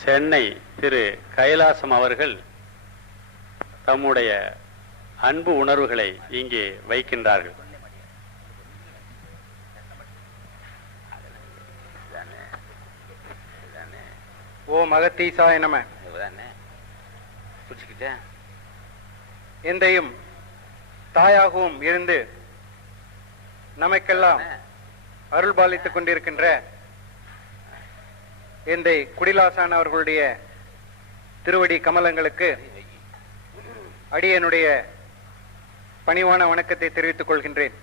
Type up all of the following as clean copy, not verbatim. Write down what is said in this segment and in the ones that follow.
சென்னை திரு கைலாசம் அவர்கள் தம்முடைய அன்பு உணர்வுகளை இங்கே வைக்கின்றார்கள். ஓ மகத்தீசாய நம. எந்தையும் தாயாகவும் இருந்து நமக்கெல்லாம் அருள் பாலித்துக் கொண்டிருக்கின்ற எந்தை குடிலாசான் அவர்களுடைய திருவடி கமலங்களுக்கு அடியனுடைய பணிவான வணக்கத்தை தெரிவித்துக் கொள்கின்றேன்.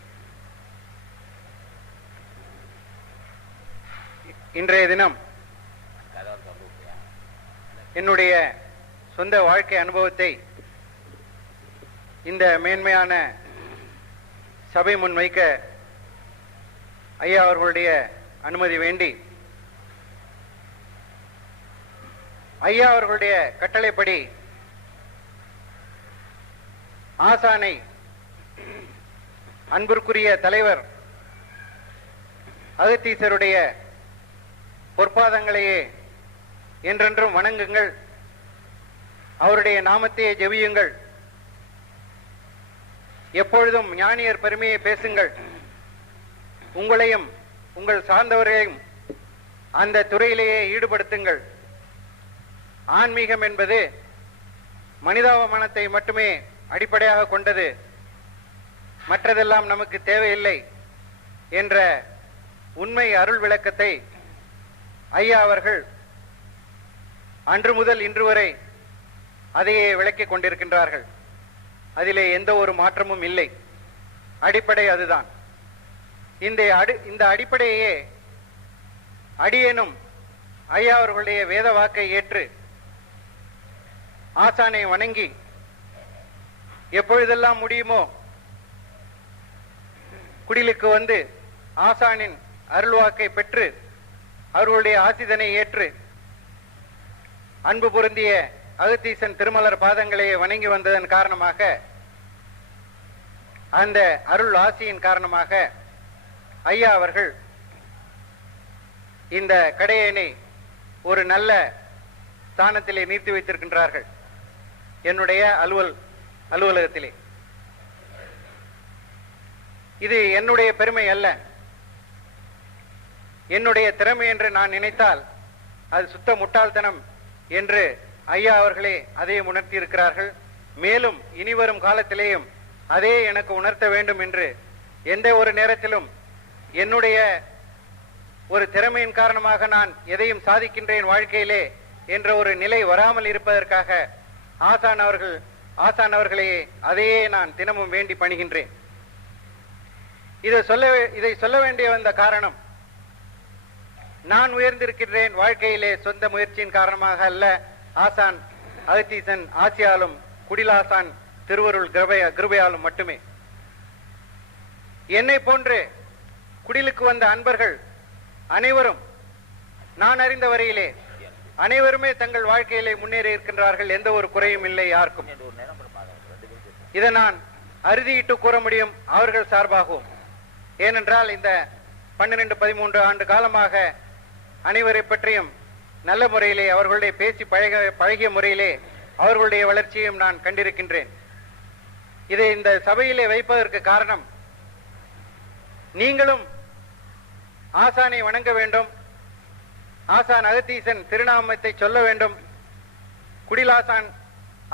இன்றைய தினம் என்னுடைய சொந்த வாழ்க்கை அனுபவத்தை இந்த மேன்மையான சபை முன் வைக்க ஐயா அவர்களுடைய அனுமதி வேண்டி, ஐயா அவர்களுடைய கட்டளைப்படி ஆசானை அன்பிற்குரிய தலைவர் அகத்தீசருடைய பொற்பாதங்களையே என்றென்றும் வணங்குங்கள், அவருடைய நாமத்தையே ஜெபியுங்கள், எப்பொழுதும் ஞானியர் பெருமையை பேசுங்கள், உங்களையும் உங்கள் சார்ந்தவர்களையும் அந்த துறையிலேயே ஈடுபடுத்துங்கள். ஆன்மீகம் என்பது மனிதாபமானத்தை மட்டுமே அடிப்படையாக கொண்டது, மற்றதெல்லாம் நமக்கு தேவையில்லை என்ற உண்மை அருள் விளக்கத்தை ஐயா அவர்கள் அன்று முதல் இன்று வரை அதையே விளக்கிக் கொண்டிருக்கின்றார்கள். அதிலே எந்த ஒரு மாற்றமும் இல்லை. அடிப்படை அதுதான். இந்த அடிப்படையே அடியேனும் ஐயா அவர்களுடைய வேத வாக்கை ஏற்று ஆசானை வணங்கி எப்பொழுதெல்லாம் முடியுமோ குடிலுக்கு வந்து ஆசானின் அருள்வாக்கை பெற்று அவர்களுடைய ஆசிதனை ஏற்று அன்பு பொருந்திய அகத்தீசன் திருமலர் பாதங்களை வணங்கி வந்ததன் காரணமாக, அந்த அருள் ஆசியின் காரணமாக ஐயா அவர்கள் இந்த கடையனை ஒரு நல்ல ஸ்தானத்திலே நிறுத்தி வைத்திருக்கின்றார்கள். என்னுடைய அலுவலகத்திலே இது என்னுடைய பெருமை அல்ல, என்னுடைய திறமை என்று நான் நினைத்தால் அது சுத்த முட்டாள்தனம் என்று ஐயா அவர்களே அதை உணர்த்தி இருக்கிறார்கள். மேலும் இனிவரும் காலத்திலேயும் அதே எனக்கு உணர்த்த வேண்டும் என்று எந்த ஒரு நேரத்திலும் என்னுடைய ஒரு திறமையின் காரணமாக நான் எதையும் சாதிக்கின்றேன் வாழ்க்கையிலே என்ற ஒரு நிலை வராமல் இருப்பதற்காக ஆசான் அவர்களையே அதையே நான் தினமும் வேண்டி பணிகின்றேன். இதை சொல்ல வேண்டிய வந்த காரணம், நான் உயர்ந்திருக்கின்றேன் வாழ்க்கையிலே சொந்த முயற்சியின் காரணமாக அல்ல, ஆசான் அகத்தீசன் ஆசியாலும் குடிலாசான் திருவருள் கிருபையாலும் மட்டுமே. என்னை போன்று குடிலுக்கு வந்த அன்பர்கள் அனைவரும் நான் அறிந்த வரையிலே அனைவருமே தங்கள் வாழ்க்கையிலே முன்னேறி இருக்கின்றார்கள். எந்த ஒரு குறையும் இல்லை யாருக்கும். இதை நான் அறுதியிட்டு கூற முடியும் அவர்கள் சார்பாகவும். ஏனென்றால் இந்த 12-13 ஆண்டு காலமாக அனைவரை பற்றியும் நல்ல முறையிலே அவர்களுடைய பேசி பழகிய முறையிலே அவர்களுடைய வளர்ச்சியையும் நான் கண்டிருக்கின்றேன். இதை இந்த சபையிலே வைப்பதற்கு காரணம், நீங்களும் ஆசானை வணங்க வேண்டும், ஆசான் அகத்தீசன் திருநாமத்தை சொல்ல வேண்டும், குடிலாசான்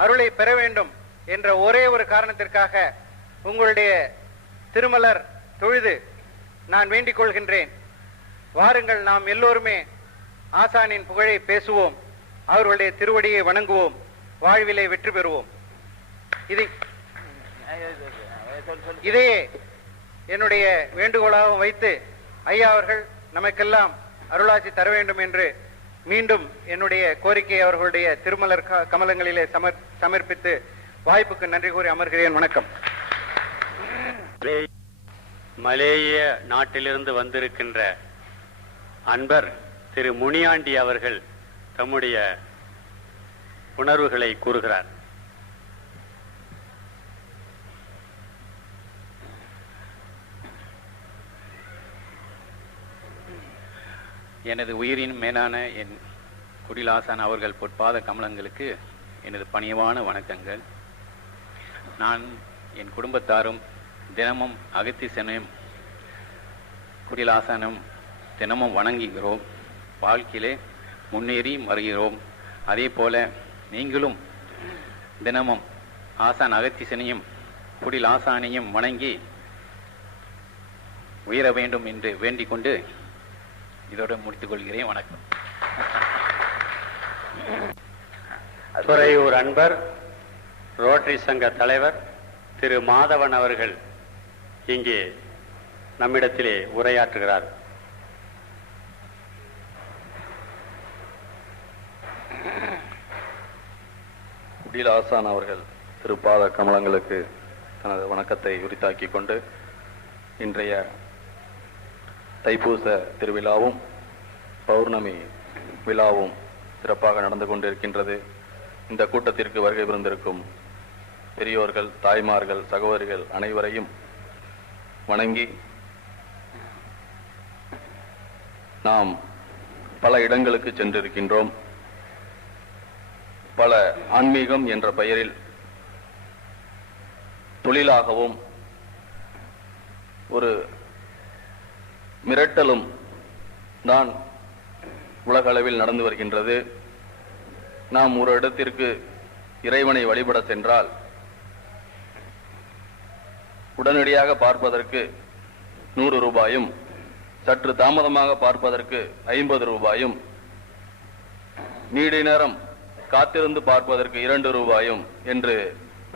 அருளை பெற வேண்டும் என்ற ஒரே ஒரு காரணத்திற்காக உங்களுடைய திருமலர் தொழுது நான் வேண்டிக் கொள்கின்றேன். வாருங்கள், நாம் எல்லோருமே ஆசானின் புகழை பேசுவோம், அவர்களுடைய திருவடியை வணங்குவோம், வாழ்விலை வெற்றி பெறுவோம். இதையே என்னுடைய வேண்டுகோளாகவும் வைத்து ஐயா அவர்கள் நமக்கெல்லாம் அருளாசி தர வேண்டும் என்று மீண்டும் என்னுடைய கோரிக்கையை அவர்களுடைய திருமலர் கமலங்களிலே சமர்ப்பித்து வாய்ப்புக்கு நன்றி கூறி அமர்கிறேன். வணக்கம். மலேய நாட்டிலிருந்து வந்திருக்கின்ற அன்பர் திரு முனியாண்டி அவர்கள் தம்முடைய உணர்வுகளை கூறுகிறார். எனது உயிரின் மேலான என் குடிலாசன் அவர்கள் பொற்பாத கமலங்களுக்கு எனது பணிவான வணக்கங்கள். நான் என் குடும்பத்தாரும் தினமும் அகத்தீசனையும் குடிலாசனும் தினமும் வணங்குகிறோம். வாழ்க்கையிலே முன்னேறி வருகிறோம். அதே போல நீங்களும் தினமும் ஆசான் அகத்தீசனையும் குடிலாசானையும் வணங்கி உயர வேண்டும் என்று வேண்டிக் கொண்டு இதோடு முடித்துக் கொள்கிறேன். வணக்கம். துறையூர் அன்பர் ரோட்டரி சங்க தலைவர் திரு மாதவன் அவர்கள் இங்கே நம்மிடத்திலே உரையாற்றுகிறார். குடிலாசான் அவர்கள் திருப்பாத கமலங்களுக்கு தனது வணக்கத்தை உரித்தாக்கி கொண்டு இன்றைய தைப்பூச திருவிழாவும் பௌர்ணமி விழாவும் சிறப்பாக நடந்து கொண்டிருக்கின்றது. இந்த கூட்டத்திற்கு வருகை புரிந்திருக்கும் பெரியோர்கள், தாய்மார்கள், சகோதரிகள் அனைவரையும் வணங்கி, நாம் பல இடங்களுக்கு சென்றிருக்கின்றோம். பல ஆன்மீகம் என்ற பெயரில் தொழிலாகவும் ஒரு மிரட்டலும் தான் உலக அளவில் நடந்து வருகின்றது. நாம் ஒரு இடத்திற்கு இறைவனை வழிபட சென்றால் உடனடியாக பார்ப்பதற்கு 100 ரூபாயும், சற்று தாமதமாக பார்ப்பதற்கு 50 ரூபாயும், நீண்ட நேரம் காத்திருந்து பார்ப்பதற்கு 2 ரூபாயும் என்று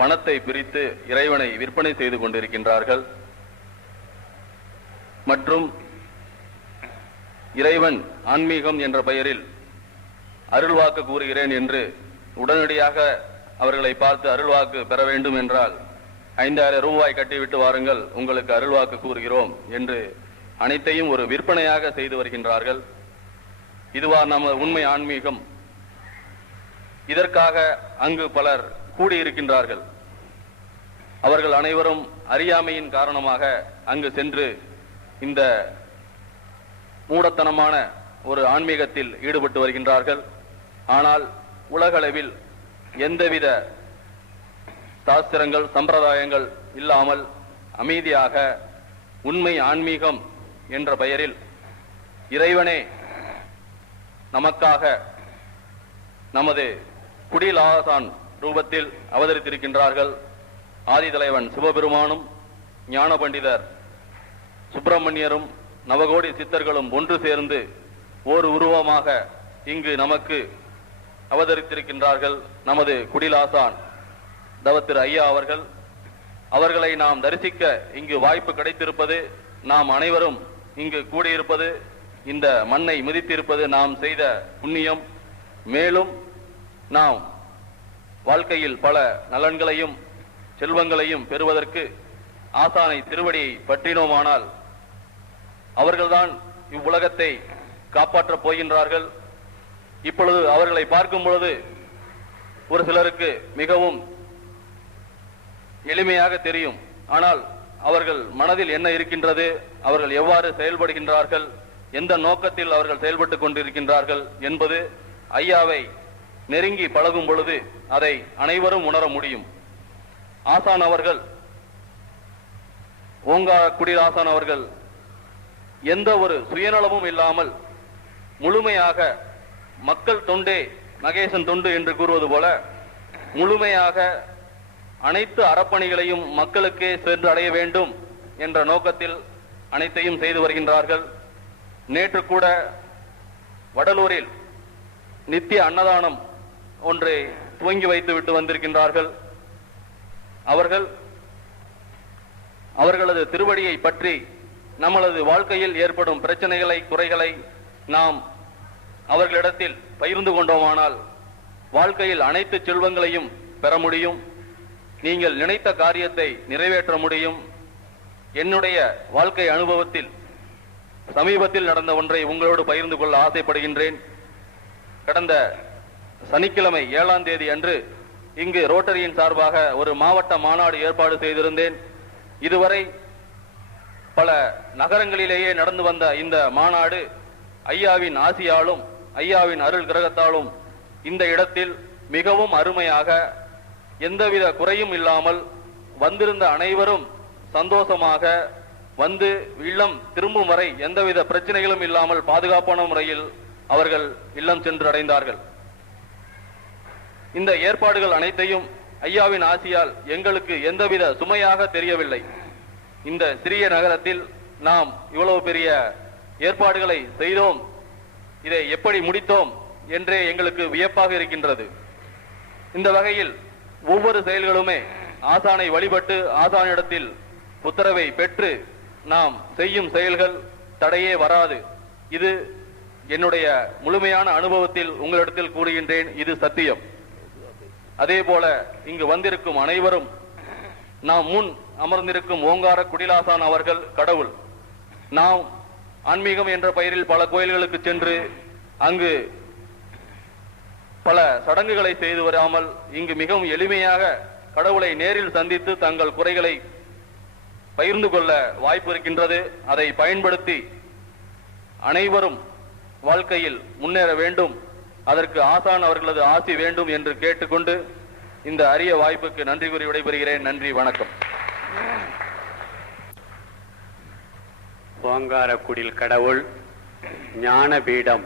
பணத்தை பிரித்து இறைவனை விற்பனை செய்து கொண்டிருக்கின்றார்கள். மற்றும் இறைவன் ஆன்மீகம் என்ற பெயரில் அருள்வாக்கு கூறுகிறேன் என்று உடனடியாக அவர்களை பார்த்து அருள்வாக்கு பெற வேண்டும் என்றால் 5000 ரூபாய் கட்டிவிட்டு வாருங்கள், உங்களுக்கு அருள்வாக்கு கூறுகிறோம் என்று அனைத்தையும் ஒரு விற்பனையாக செய்து வருகின்றார்கள். இதுவா நம்ம உண்மை ஆன்மீகம்? இதற்காக அங்கு பலர் கூடியிருக்கின்றார்கள். அவர்கள் அனைவரும் அறியாமையின் காரணமாக அங்கு சென்று இந்த மூடத்தனமான ஒரு ஆன்மீகத்தில் ஈடுபட்டு வருகின்றார்கள். ஆனால் உலகளவில் எந்தவித சாஸ்திரங்கள், சம்பிரதாயங்கள் இல்லாமல் அமைதியாக உண்மை ஆன்மீகம் என்ற பெயரில் இறைவனே நமக்காக நமது குடிலாசான் ரூபத்தில் அவதரித்திருக்கின்றார்கள். ஆதி தலைவன் சிவபெருமானும் ஞான பண்டிதர் சுப்பிரமணியரும் நவகோடி சித்தர்களும் ஒன்று சேர்ந்து ஓர் உருவமாக இங்கு நமக்கு அவதரித்திருக்கின்றார்கள். நமது குடிலாசான் தவத்திரு ஐயா அவர்கள், அவர்களை நாம் தரிசிக்க இங்கு வாய்ப்பு கிடைத்திருப்பது, நாம் அனைவரும் இங்கு கூடியிருப்பது, இந்த மண்ணை மிதித்திருப்பது நாம் செய்த புண்ணியம். மேலும் நாம் வாழ்க்கையில் பல நலன்களையும் செல்வங்களையும் பெறுவதற்கு ஆசானை திருவடியை பற்றினோமானால் அவர்கள்தான் இவ்வுலகத்தை காப்பாற்றப் போகின்றார்கள். இப்பொழுது அவர்களை பார்க்கும் பொழுது ஒரு சிலருக்கு மிகவும் எளிமையாக தெரியும். ஆனால் அவர்கள் மனதில் என்ன இருக்கின்றது, அவர்கள் எவ்வாறு செயல்படுகின்றார்கள், எந்த நோக்கத்தில் அவர்கள் செயல்பட்டுக் கொண்டிருக்கின்றார்கள் என்பது ஐயாவை நெருங்கி பழகும் பொழுது அதை அனைவரும் உணர முடியும். ஆசான் அவர்கள், ஓங்கார குடிலாசான் அவர்கள் எந்த ஒரு சுயநலமும் இல்லாமல் முழுமையாக மக்கள் தொண்டே மகேசன் தொண்டு என்று கூறுவது போல முழுமையாக அனைத்து அறப்பணிகளையும் மக்களுக்கே சென்று அடைய வேண்டும் என்ற நோக்கத்தில் அனைத்தையும் செய்து வருகின்றார்கள். நேற்று கூட வடலூரில் நித்திய அன்னதானம் ஒன்றை துவங்கி வைத்து விட்டு வந்திருக்கின்றார்கள். அவர்களது திருவடியை பற்றி நம்மளது வாழ்க்கையில் ஏற்படும் பிரச்சனைகளை, குறைகளை நாம் அவர்களிடத்தில் பகிர்ந்து கொண்டோமானால் வாழ்க்கையில் அனைத்து செல்வங்களையும் பெற முடியும். நீங்கள் நினைத்த காரியத்தை நிறைவேற்ற முடியும். என்னுடைய வாழ்க்கை அனுபவத்தில் சமீபத்தில் நடந்த ஒன்றை உங்களோடு பகிர்ந்து கொள்ள ஆசைப்படுகின்றேன். கடந்த சனிக்கிழமை 7ஆம் தேதி அன்று இங்கு ரோட்டரியின் சார்பாக ஒரு மாவட்ட மாநாடு ஏற்பாடு செய்திருந்தேன். இதுவரை பல நகரங்களிலேயே நடந்து வந்த இந்த மாநாடு ஐயாவின் ஆசியாலும் ஐயாவின் அருள் கிரகத்தாலும் இந்த இடத்தில் மிகவும் அருமையாக எந்தவித குறையும் இல்லாமல் வந்திருந்த அனைவரும் சந்தோஷமாக வந்து இல்லம் திரும்பும் வரை எந்தவித பிரச்சனைகளும் இல்லாமல் பாதுகாப்பான முறையில் அவர்கள் இல்லம் சென்று அடைந்தார்கள். இந்த ஏற்பாடுகள் அனைத்தையும் ஐயாவின் ஆசியால் எங்களுக்கு எந்தவித சுமையாக தெரியவில்லை. இந்த சிறிய நகரத்தில் நாம் இவ்வளவு பெரிய ஏற்பாடுகளை செய்தோம், இதை எப்படி முடித்தோம் என்றே எங்களுக்கு வியப்பாக இருக்கின்றது. இந்த வகையில் ஒவ்வொரு செயல்களுமே ஆசானை வழிபட்டு ஆசானிடத்தில் உத்தரவை பெற்று நாம் செய்யும் செயல்கள் தடையே வராது. இது என்னுடைய முழுமையான அனுபவத்தில் உங்களிடத்தில் கூறுகின்றேன், இது சத்தியம். அதே போல இங்கு வந்திருக்கும் அனைவரும், நாம் முன் அமர்ந்திருக்கும் ஓங்கார குடிலாசான் அவர்கள் கடவுள். நாம் ஆன்மீகம் என்ற பெயரில் பல கோயில்களுக்கு சென்று அங்கு பல சடங்குகளை செய்து வராமல் இங்கு மிகவும் எளிமையாக கடவுளை நேரில் சந்தித்து தங்கள் குறைகளை பகிர்ந்து கொள்ள வாய்ப்பு இருக்கின்றது. அதை பயன்படுத்தி அனைவரும் வாழ்க்கையில் முன்னேற வேண்டும், அதற்கு ஆசான் அவர்களது ஆசி வேண்டும் என்று கேட்டுக்கொண்டு இந்த அரிய வாய்ப்புக்கு நன்றி கூறி விடைபெறுகிறேன். நன்றி, வணக்கம். ஓங்காரக்குடில் கடவுள், ஞான பீடம்,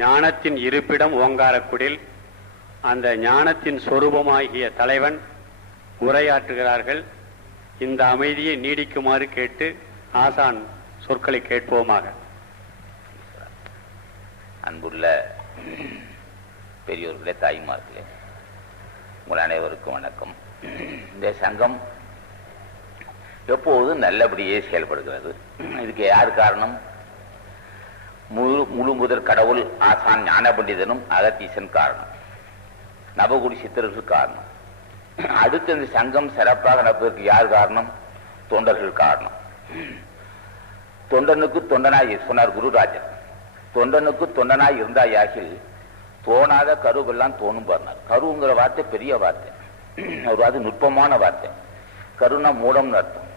ஞானத்தின் இருப்பிடம் ஓங்காரக்குடில். அந்த ஞானத்தின் சொரூபமாகிய தலைவன் உரையாற்றுகிறார்கள். இந்த அமைதியை நீடிக்குமாறு கேட்டு ஆசான் சொற்களை கேட்போமாக. அன்புள்ள பெரியோர்களே, தாய்மார்களே, உங்கள் அனைவருக்கும் வணக்கம். இந்த சங்கம் எப்போதும் நல்லபடியே செயல்படுகிறது. இதுக்கு யார் காரணம்? முழு முதற் கடவுள் ஆசான் ஞான பண்டிதனும் அகத்தீசன் காரணம், நவகுடி சித்தர்கள் காரணம். அடுத்து இந்த சங்கம் சிறப்பாக நடப்பதற்கு யார் காரணம்? தொண்டர்கள் காரணம். தொண்டனுக்கு தொண்டனாய் சொன்னார் குருராஜன். தொண்டனுக்கு தொண்டனாய் இருந்தாயாகில் தோணாத கருவெல்லாம் தோணும் பாருனார். கருவுங்கிற வார்த்தை பெரிய வார்த்தை, ஒரு அது நுட்பமான வார்த்தை. கருணா மூலம்னு அர்த்தம்.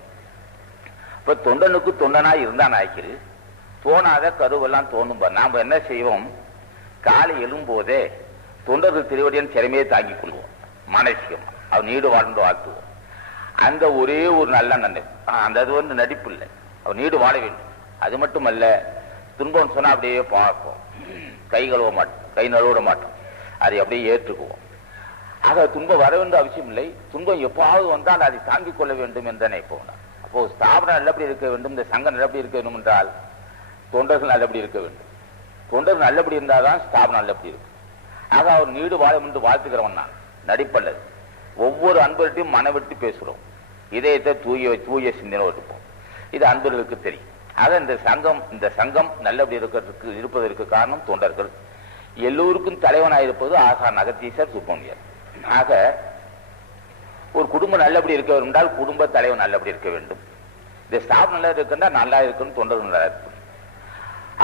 இப்ப தொண்டனுக்கு தொண்டனாய் இருந்தான் ஆகில் தோணாத கருவெல்லாம் தோணும் பாரு. நாம என்ன செய்வோம்? காலை எழும்போதே தொண்டர்கள் திருவடியின் திறமையை தாங்கிக் கொள்வோம், மானசீகமா அவர் நீடு வாழ்ந்து வாழ்த்துவோம். அந்த ஒரே ஒரு நல்ல அந்த அது வந்து நடிப்பு இல்லை, அவர் நீடு வாழ வேண்டும். அது மட்டுமல்ல, துன்பம் சொன்னா அப்படியே பார்ப்போம், கை கழுவ மாட்டோம், கை நழுவிட மாட்டோம், அதை அப்படியே ஏற்றுக்குவோம். ஆக துன்பம் வர வேண்டிய அவசியம் இல்லை. துன்பம் எப்பாவது வந்தால் அதை தாங்கிக் கொள்ள வேண்டும் என்று நினைப்போம். அப்போ ஸ்தாபனம் நல்லபடி இருக்க வேண்டும், இந்த சங்கம் நல்லபடி இருக்க வேண்டும் என்றால் தொண்டர்கள் நல்லபடி இருக்க வேண்டும். தொண்டர்கள் நல்லபடி இருந்தால்தான் ஸ்தாபனம் நல்லபடி இருக்கும். ஆக அவர் நீடு வாழும் என்று வாழ்த்துக்கிறவன் நான், நடிப்பல்லது. ஒவ்வொரு அன்பர்கிட்டையும் மனவிட்டு பேசுகிறோம், இதயத்தை தூய சிந்தனை எடுப்போம். இது அன்பர்களுக்கு தெரியும். ஆக இந்த சங்கம் நல்லபடி இருப்பதற்கு காரணம் தொண்டர்கள். எல்லோருக்கும் தலைவனாயிருப்பது ஆசான் அகத்தீசர் சுப்பிரமணியர். ஆக ஒரு குடும்பம் நல்லபடி இருக்க வேண்டும் என்றால் குடும்ப தலைவன் நல்லபடி இருக்க வேண்டும். இந்த ஸ்டாப் நல்லா இருக்குன்னா நல்லா இருக்கணும், தொண்டர்கள் நல்லா இருக்கணும்.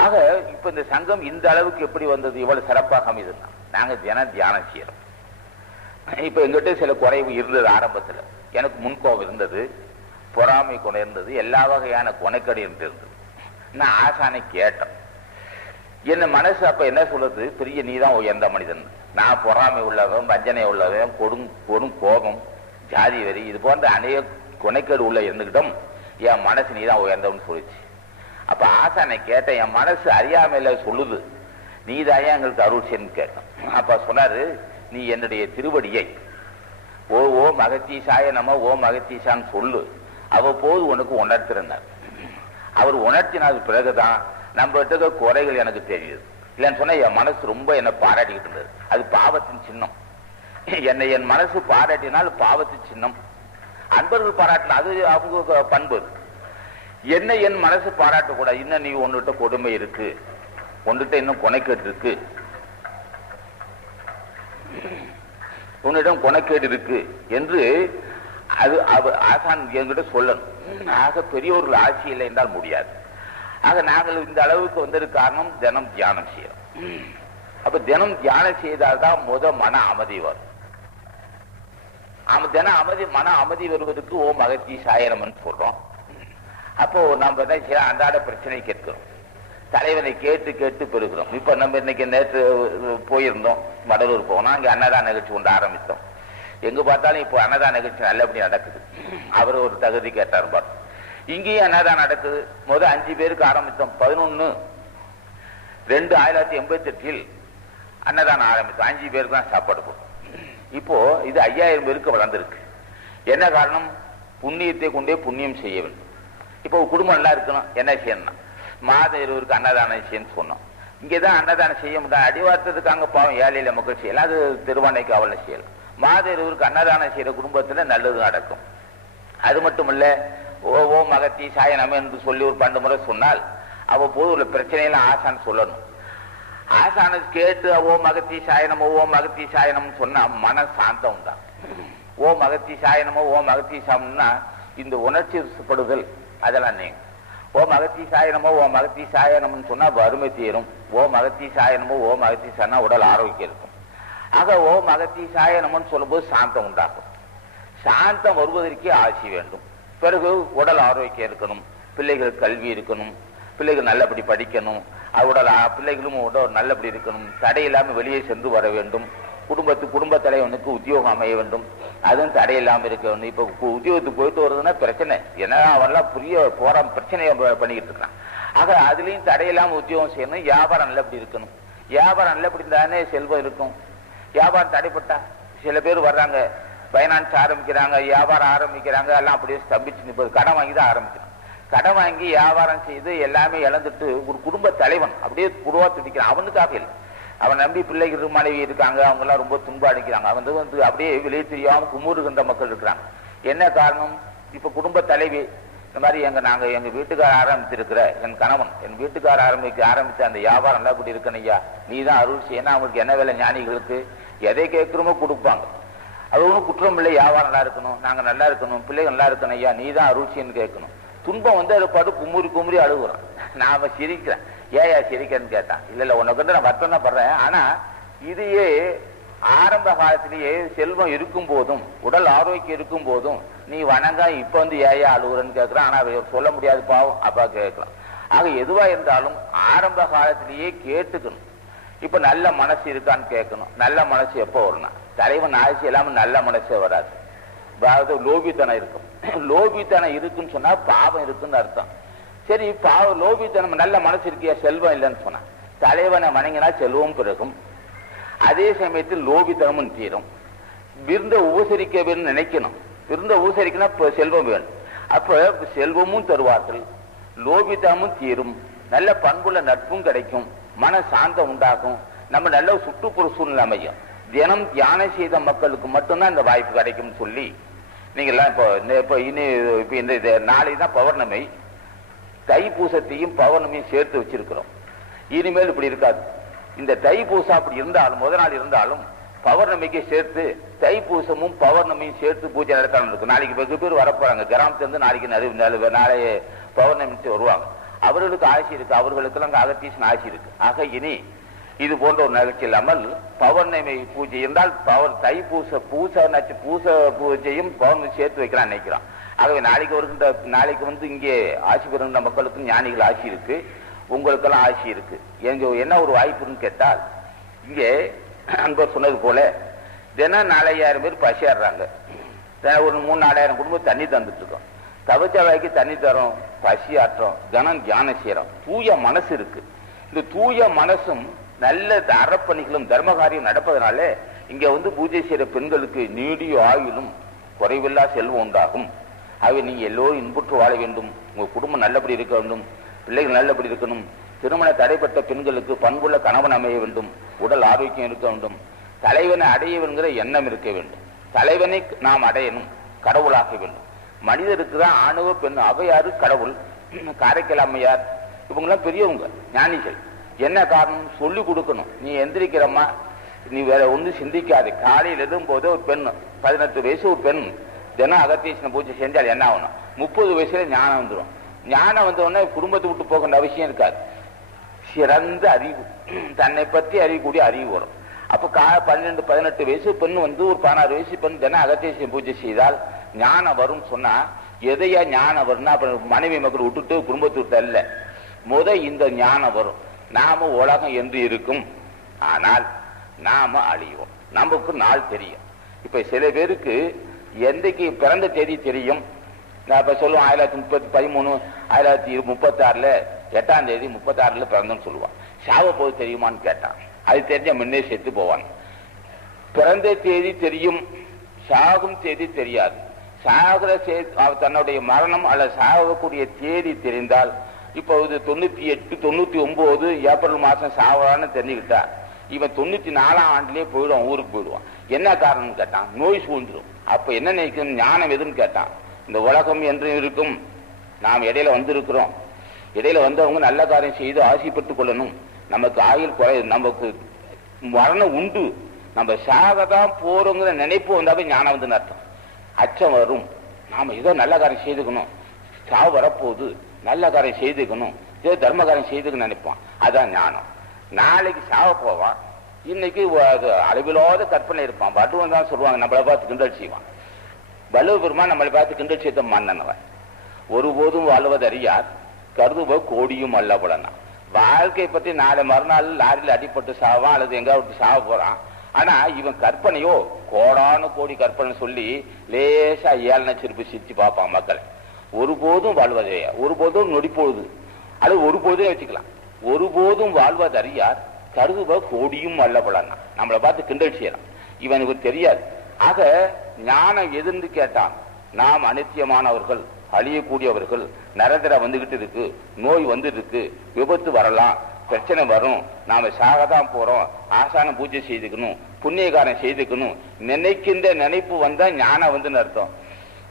ஆக இப்ப இந்த சங்கம் இந்த அளவுக்கு எப்படி வந்தது, இவ்வளவு சிறப்பாக அமைதுன்னா நாங்க தியானம் செய்யறோம். இப்ப எங்கிட்ட சில குறைவு இருந்தது. ஆரம்பத்துல எனக்கு முன்கோபம் இருந்தது, பொறாமை கொண்டு இருந்தது, எல்லா வகையான கொனைக்கடி இருந்தது. நான் ஆசானை கேட்டேன். என்ன மனசு அப்ப என்ன சொல்லுது? பெரிய நீதான் உயர்ந்த மனிதன், நான் பொறாமை உள்ளவன், வஞ்சனை உள்ளவன், கொடும் கோபம், ஜாதி வரி, இது போன்ற அநேக கொனைக்கேடு உள்ள இருந்துகிட்டும் என் மனசு நீதான் உயர்ந்தவன் சொல்லிச்சு. அப்ப ஆசானை கேட்டேன், என் மனசு அறியாமையில சொல்லுது, நீதான் எங்களுக்கு அருள் செய்யன்னு கேட்டேன். அப்ப சொன்னாரு, நீ என்னுடைய திருவடியை ஓ மகத்தீசாய நம்ம ஓ மகத்தீசான்னு சொல்லு, அவ்வப்போது உனக்கு உணர்த்தினார். அவர் உணர்த்தினது பிறகுதான் நம்ம குறைகள் எனக்கு தெரியுது. இல்லைன்னு சொன்னா என் மனசு ரொம்ப என்னை பாராட்டிக்கிட்டு இருந்தது. அது பாவத்தின் சின்னம். என்னை என் மனசு பாராட்டினால் பாவத்தின் சின்னம். அன்பர்கள் பாராட்டின அது அவங்க பண்பு. என்ன என் மனசு பாராட்டக்கூடாது, இன்னும் நீ ஒன்னுகிட்ட கொடுமை இருக்கு, ஒன்றுகிட்ட இன்னும் கொனைக்கேடு இருக்கு, உன்னிடம் கொனைக்கேடு இருக்கு என்று அது ஆசான் என்கிட்ட சொல்லணும். ஆக பெரியோர்கள் ஆட்சி இல்லை என்றால் முடியாது. ஆக நாங்கள் இந்த அளவுக்கு வந்ததுக்கு காரணம் தினம் தியானம் செய்யறோம். அப்ப தினம் தியானம் செய்தால்தான் மன அமைதி வரும். தினம் மன அமைதி வருவதற்கு ஓம் அகத்தீசாய நமன்னு சொல்றோம். அப்போ நம்ம என்ன செய்ய, அன்றாட பிரச்சனை கேட்கிறோம். தலைவனை கேட்டு கேட்டு பெறுகிறோம். இப்ப நம்ம இன்னைக்கு நேற்று போயிருந்தோம், வடலூர் போனோம். அங்கே அன்னதான நிகழ்ச்சி கொண்டு ஆரம்பித்தோம். எங்க பார்த்தாலும் இப்போ அன்னதான நிகழ்ச்சி நல்லபடி நடக்குது. அவர் ஒரு தகுதி கேட்டார் பாரு. இங்கேயும் அன்னதானம் நடக்குது. முதல் 5 பேருக்கு ஆரம்பித்தோம். 11/2/1988 அன்னதானம் ஆரம்பித்தோம். 5 பேருக்கு தான் சாப்பாடு போட்டோம். இப்போ இது 5000 பேருக்கு வளர்ந்துருக்கு. என்ன காரணம்? புண்ணியத்தை கொண்டே புண்ணியம் செய்ய வேண்டும். இப்போ குடும்பம் நல்லா இருக்கணும், என்ன செய்யணும்னா மாதம் 20 அன்னதானம் செய்யணும்னு சொன்னோம். இங்கேதான் அன்னதானம் செய்ய முடியாது. அடிவாரத்துக்கு அங்கே பாவம் ஏழையில மக்கள் செய்யலாம், அது திருவானைக்கு அவளை செய்யலாம். மாதம் 20 அன்னதானம் செய்யற குடும்பத்துல நல்லது நடக்கும். அது மட்டும் இல்ல, ஓ மகத்தி சாயனமே என்று சொல்லி ஒரு 12 முறை சொன்னால் அவ்வப்போது உள்ள பிரச்சனையெல்லாம் ஆசான் சொல்லணும். ஆசான கேட்டு ஓ மகத்தி சாயனமோ ஓ மகத்தி சாயனம் சொன்னா மன சாந்தம் உண்டா. ஓ மகத்தி சாயனமோ ஓ மகத்தி சாயனம்னா இந்த உணர்ச்சி படுதல் அதெல்லாம் நீங்க ஓ மகத்தி சாயனமோ ஓ மகத்தி சாயனம்னு சொன்னா வறுமை தீரும். ஓ மகத்தி சாயனமோ ஓ மகத்தி சாயனா உடல் ஆரோக்கியம் இருக்கும். ஆக ஓ மகத்தி சாயனம்னு சொல்லும்போது சாந்தம் உண்டாகும். சாந்தம் வருவதற்கே ஆசி வேண்டும். பிறகு உடல் ஆரோக்கியம் இருக்கணும், பிள்ளைகள் கல்வி இருக்கணும், பிள்ளைகள் நல்லபடி படிக்கணும், பிள்ளைகளும் உடல் நல்லபடி இருக்கணும், தடையில்லாமல் வெளியே சென்று வர வேண்டும். குடும்ப தலைவனுக்கு உத்தியோகம் அமைய வேண்டும், அதுவும் தடையில்லாமல் இருக்க வேண்டும். இப்போ உத்தியோகத்துக்கு போயிட்டு வருதுன்னா பிரச்சனை, ஏன்னா அவன்லாம் பிரச்சனையை பண்ணிக்கிட்டு இருக்கான். ஆக அதுலேயும் தடையில்லாமல் உத்தியோகம் செய்யணும். வியாபாரம் நல்லபடி இருக்கணும். வியாபாரம் நல்லபடி இருந்தானே செல்வம் இருக்கும். வியாபாரம் தடைப்பட்டா சில பேர் வர்றாங்க, பைனான்ஸ் ஆரம்பிக்கிறாங்க, வியாபாரம் ஆரம்பிக்கிறாங்க, எல்லாம் அப்படியே ஸ்தம்பிச்சு நிற்பது. கடன் வாங்கி தான் ஆரம்பிக்கணும். கடன் வாங்கி வியாபாரம் செய்து எல்லாமே இழந்துட்டு ஒரு குடும்ப தலைவன் அப்படியே குடுவா துடிக்கிறான். அவனுக்காக இல்லை, அவன் நம்பி பிள்ளைகள் மனைவி இருக்காங்க, அவங்க எல்லாம் ரொம்ப துன்பம் அடிக்கிறாங்க. அவன் வந்து அப்படியே வெளியே தெரியாம குமுறுகின்ற மக்கள் இருக்கிறாங்க. என்ன காரணம்? இப்ப குடும்ப தலைவி இந்த மாதிரி எங்க வீட்டுக்கார ஆரம்பிச்சிருக்கிற என் கணவன் என் வீட்டுக்கார ஆரம்பிச்ச அந்த வியாபாரம் எல்லாம் இப்படி இருக்கணும் ஐயா, நீ தான் அருள் செய்யணும். அவங்களுக்கு என்ன வேலை? ஞானிகளுக்கு எதை கேட்கிறோமோ கொடுப்பாங்க. அது ஒன்றும் குற்றம் இல்லை. வியாபாரம் நல்லா இருக்கணும், நாங்க நல்லா இருக்கணும், பிள்ளைகள் நல்லா இருக்கணும் ஐயா, நீ தான் அருள் செய்யன்னு கேட்கணும். துன்பம் வந்து அது பாடு குமுறி அழுகுறான். நாம சிரிக்கிறேன். ஏயா சிரிக்கிறேன்னு கேட்டான். இல்ல உனக்கு வந்து நான் வருத்தம் தான் படுறேன். ஆனா இதையே ஆரம்ப காலத்திலேயே செல்வம் இருக்கும் போதும் உடல் ஆரோக்கியம் இருக்கும் போதும் நீ வணங்க இப்ப வந்து ஏயா அழுகுறன்னு கேட்கிறான். ஆனா சொல்ல முடியாது, பாவம் அப்பா கேட்கலாம். ஆக எதுவா இருந்தாலும் ஆரம்ப காலத்திலேயே கேட்டுக்கணும். இப்ப நல்ல மனசு இருக்கான்னு கேட்கணும். நல்ல மனசு எப்போ வரணும்? தலைவன் ஆட்சி எல்லாமே நல்ல மனசே வராது. அதாவது லோபித்தனம் இருக்கும். லோபித்தனம் இருக்குன்னு சொன்னா பாவம் இருக்குன்னு அர்த்தம். சரி, லோபித்தனம் நல்ல மனசு இருக்கியா, செல்வம் இல்லைன்னு சொன்னா தலைவனை வணங்கினா செல்வம் பிறகும். அதே சமயத்தில் லோபித்தனமும் தீரும். விருந்த உபசரிக்க வேணும்னு நினைக்கணும். விருந்த உபசரிக்கணும், செல்வம் வேணும். அப்ப செல்வமும் தருவார்கள், லோபித்தனமும் தீரும், நல்ல பண்புள்ள நட்பும் கிடைக்கும், மன சாந்தம் உண்டாகும், நம்ம நல்ல சுற்றுப்புற சூழ்நிலை அமையும். தினம் தியானம் செய்த மக்களுக்கு மட்டும்தான் இந்த வாய்ப்பு கிடைக்கும் சொல்லி நீங்கெல்லாம் இப்போ இந்த நாளைக்கு தான் பௌர்ணமி. தைப்பூசத்தையும் பௌர்ணமியும் சேர்த்து வச்சிருக்கிறோம். இனிமேல் இப்படி இருக்காது. இந்த தைப்பூசம் அப்படி இருந்தாலும் முதல் நாள் இருந்தாலும் பௌர்ணமிக்கு சேர்த்து தைப்பூசமும் பௌர்ணமியும் சேர்த்து பூஜை நடத்தணும் இருக்கு. நாளைக்கு வெகு பேர் வரப்போறாங்க கிராமத்திலிருந்து. நாளைக்கு நாளைய பௌர்ணமி வருவாங்க. அவர்களுக்கு ஆட்சி இருக்கு, அவர்களுக்கு அகத்தீசன் ஆட்சி இருக்கு. ஆக இனி இது போன்ற ஒரு நிகழ்ச்சி இல்லாமல் பௌர்ணமி பூஜை இருந்தால் தைப்பூச பூஜையும் பௌர்ணமி சேர்த்து வைக்கலாம் நினைக்கிறான். ஆகவே நாளைக்கு வந்து இங்கே ஆட்சி பெறுகின்ற மக்களுக்கும் ஞானிகள் ஆட்சி இருக்கு, உங்களுக்கெல்லாம் ஆட்சி இருக்கு. என்ன ஒரு வாய்ப்புன்னு கேட்டால், இங்கே அன்பர் சொன்னது போல தினம் 4000 பேர் பசியாடுறாங்க. ஒரு 3-4000 குடும்பம் தண்ணி தந்துட்டு இருக்கோம். தவச்சவாய்க்கு தண்ணி தரோம், பசி ஆற்றோம், கனம் தியானம் செய்யறோம். தூய மனசு இருக்கு. இந்த தூய மனசும் நல்ல அறப்பணிகளும் தர்மகாரியம் நடப்பதனால இங்க வந்து பூஜை செய்யற பெண்களுக்கு நீடிய ஆயுளும் குறைவில்லா செல்வம் உண்டாகும். ஆகவே நீங்க எல்லோரும் இன்புற்று வாழ வேண்டும், உங்க குடும்பம் நல்லபடி இருக்க வேண்டும், பிள்ளைகள் நல்லபடி இருக்கணும், திருமண தடைப்பட்ட பெண்களுக்கு பண்புள்ள கணவன் அமைய வேண்டும், உடல் ஆரோக்கியம் இருக்க வேண்டும், தலைவனை அடைய வேண்டுங்கிற எண்ணம் இருக்க வேண்டும், தலைவனை நாம் அடையணும், கடவுளாக வேண்டும். மனிதருக்கு தான் ஆணவ பெண். அவையாரு கடவுள். காரைக்கால் அம்மையார் இவங்கெல்லாம் பெரியவங்க ஞானிகள். என்ன காரணம்? சொல்லி கொடுக்கணும். நீ எந்திரிக்கிறம்மா, நீ வேற ஒன்றும் சிந்திக்காது. காலையில் எழும்போது ஒரு பெண் 18 வயசு ஒரு பெண் தினம் அகத்தீசன பூஜை செஞ்சால் என்ன ஆகணும்? 30 வயசுல ஞானம் வந்துடும். ஞானம் வந்தோடனே குடும்பத்தை விட்டு போகின்ற அவசியம் இருக்காது. சிறந்த அறிவு, தன்னை பற்றி அறியக்கூடிய அறிவு வரும். அப்ப 12-18 வயசு பெண் வந்து ஒரு 16 வயசு பெண் தினம் அகத்தீசன பூஜை செய்தால் ஞானம் வரும் சொன்னா, எதையா ஞானம் வரும்னா அப்புறம் மனைவி மக்கள் விட்டுட்டு குடும்பத்தை விட்டு அல்ல. இந்த ஞானம் வரும். நாம உலகம் என்று இருக்கும், ஆனால் நாம அழிவோம். நமக்கு நாள் தெரியும். இப்ப சில பேருக்கு எந்தைக்கு பிறந்த தேதி தெரியும். நான் இப்ப சொல்லுவேன் 1913 1936 8ஆம் தேதி 36 பிறந்தோன்னு சொல்லுவான். சாவ போது தெரியுமான்னு கேட்டான். அது தெரிஞ்ச முன்னே செத்து போவான். பிறந்த தேதி தெரியும், சாகும் தேதி தெரியாது. சாகிற தன்னுடைய மரணம் அல்லது சாகக்கூடிய தேதி தெரிந்தால், இப்போ இது 98 99 ஏப்ரல் மாசம் சாவான்னு தெரிஞ்சுக்கிட்டா இவன் 94ஆம் ஆண்டிலே போயிடுவான், ஊருக்கு போயிடுவான். என்ன காரணம்னு கேட்டான், நோய் சூழ்ந்துடும். அப்ப என்ன நினைக்கணும், ஞானம் எதுன்னு கேட்டான். இந்த உலகம் என்று இருக்கும், நாம் இடையில வந்திருக்கிறோம். இடையில வந்தவங்க நல்ல காரியம் செய்து ஆசைப்பட்டுக் கொள்ளணும். நமக்கு ஆயுள் குறை, நமக்கு மரணம் உண்டு, நம்ம சாகதான் போறோங்கிற நினைப்பு வந்தாவே ஞானம் வந்து அர்த்தம். அச்சம் வரும், நாம ஏதோ நல்ல காரியம் செய்துக்கணும், சாவு வரப்போகுது, நல்ல காரியம் செய்துக்கணும், ஏதோ தர்ம காரியம் செய்துக்கணும் நினைப்பான். அதான் ஞானம். நாளைக்கு சாவ போவான், இன்னைக்கு அளவில்லாத கற்பனை இருப்பான். வடுவன் தான் சொல்லுவாங்க, நம்மளை பார்த்து கிண்டல் செய்வான். வலுவ பெருமான் நம்மளை பார்த்து கிண்டல் செய்த மன்னனவன். ஒருபோதும் வாழ்வதறியார் கருதுவ கோடியும் அல்லபடனா. வாழ்க்கை பற்றி நாளை மறுநாள் லாரியில் அடிப்பட்டு சாவான் அல்லது எங்காவது சாவ போறான். ஆனா இவன் கற்பனையோ கோடானு கோடி கற்பனை சொல்லி லேசா ஏழனை சிரிப்பு சிரிச்சு பார்ப்பான் மக்களை. ஒருபோதும் வாழ்வதே, ஒருபோதும் நொடிப்பொழுது, அது ஒருபோதும் வச்சுக்கலாம். ஒருபோதும் வாழ்வதறியார் கருதுவ கோடியும் அல்லபடனா. நம்மளை பார்த்து கிண்டல் செய்யலாம், இவனுக்கு தெரியாது. ஆக ஞானம் எதுன்னு கேட்டான், நாம் அனித்தியமானவர்கள், அழியக்கூடியவர்கள், நரதர வந்துகிட்டு இருக்கு, நோய் வந்து இருக்கு, விபத்து வரலாம், பிரச்சனை வரும், நாம சாகதான் போறோம், ஆசான பூஜை செய்துக்கணும், புண்ணியகாரம் செய்துக்கணும் நினைக்கின்ற நினைப்பு வந்தா ஞானம் வந்து அர்த்தம்.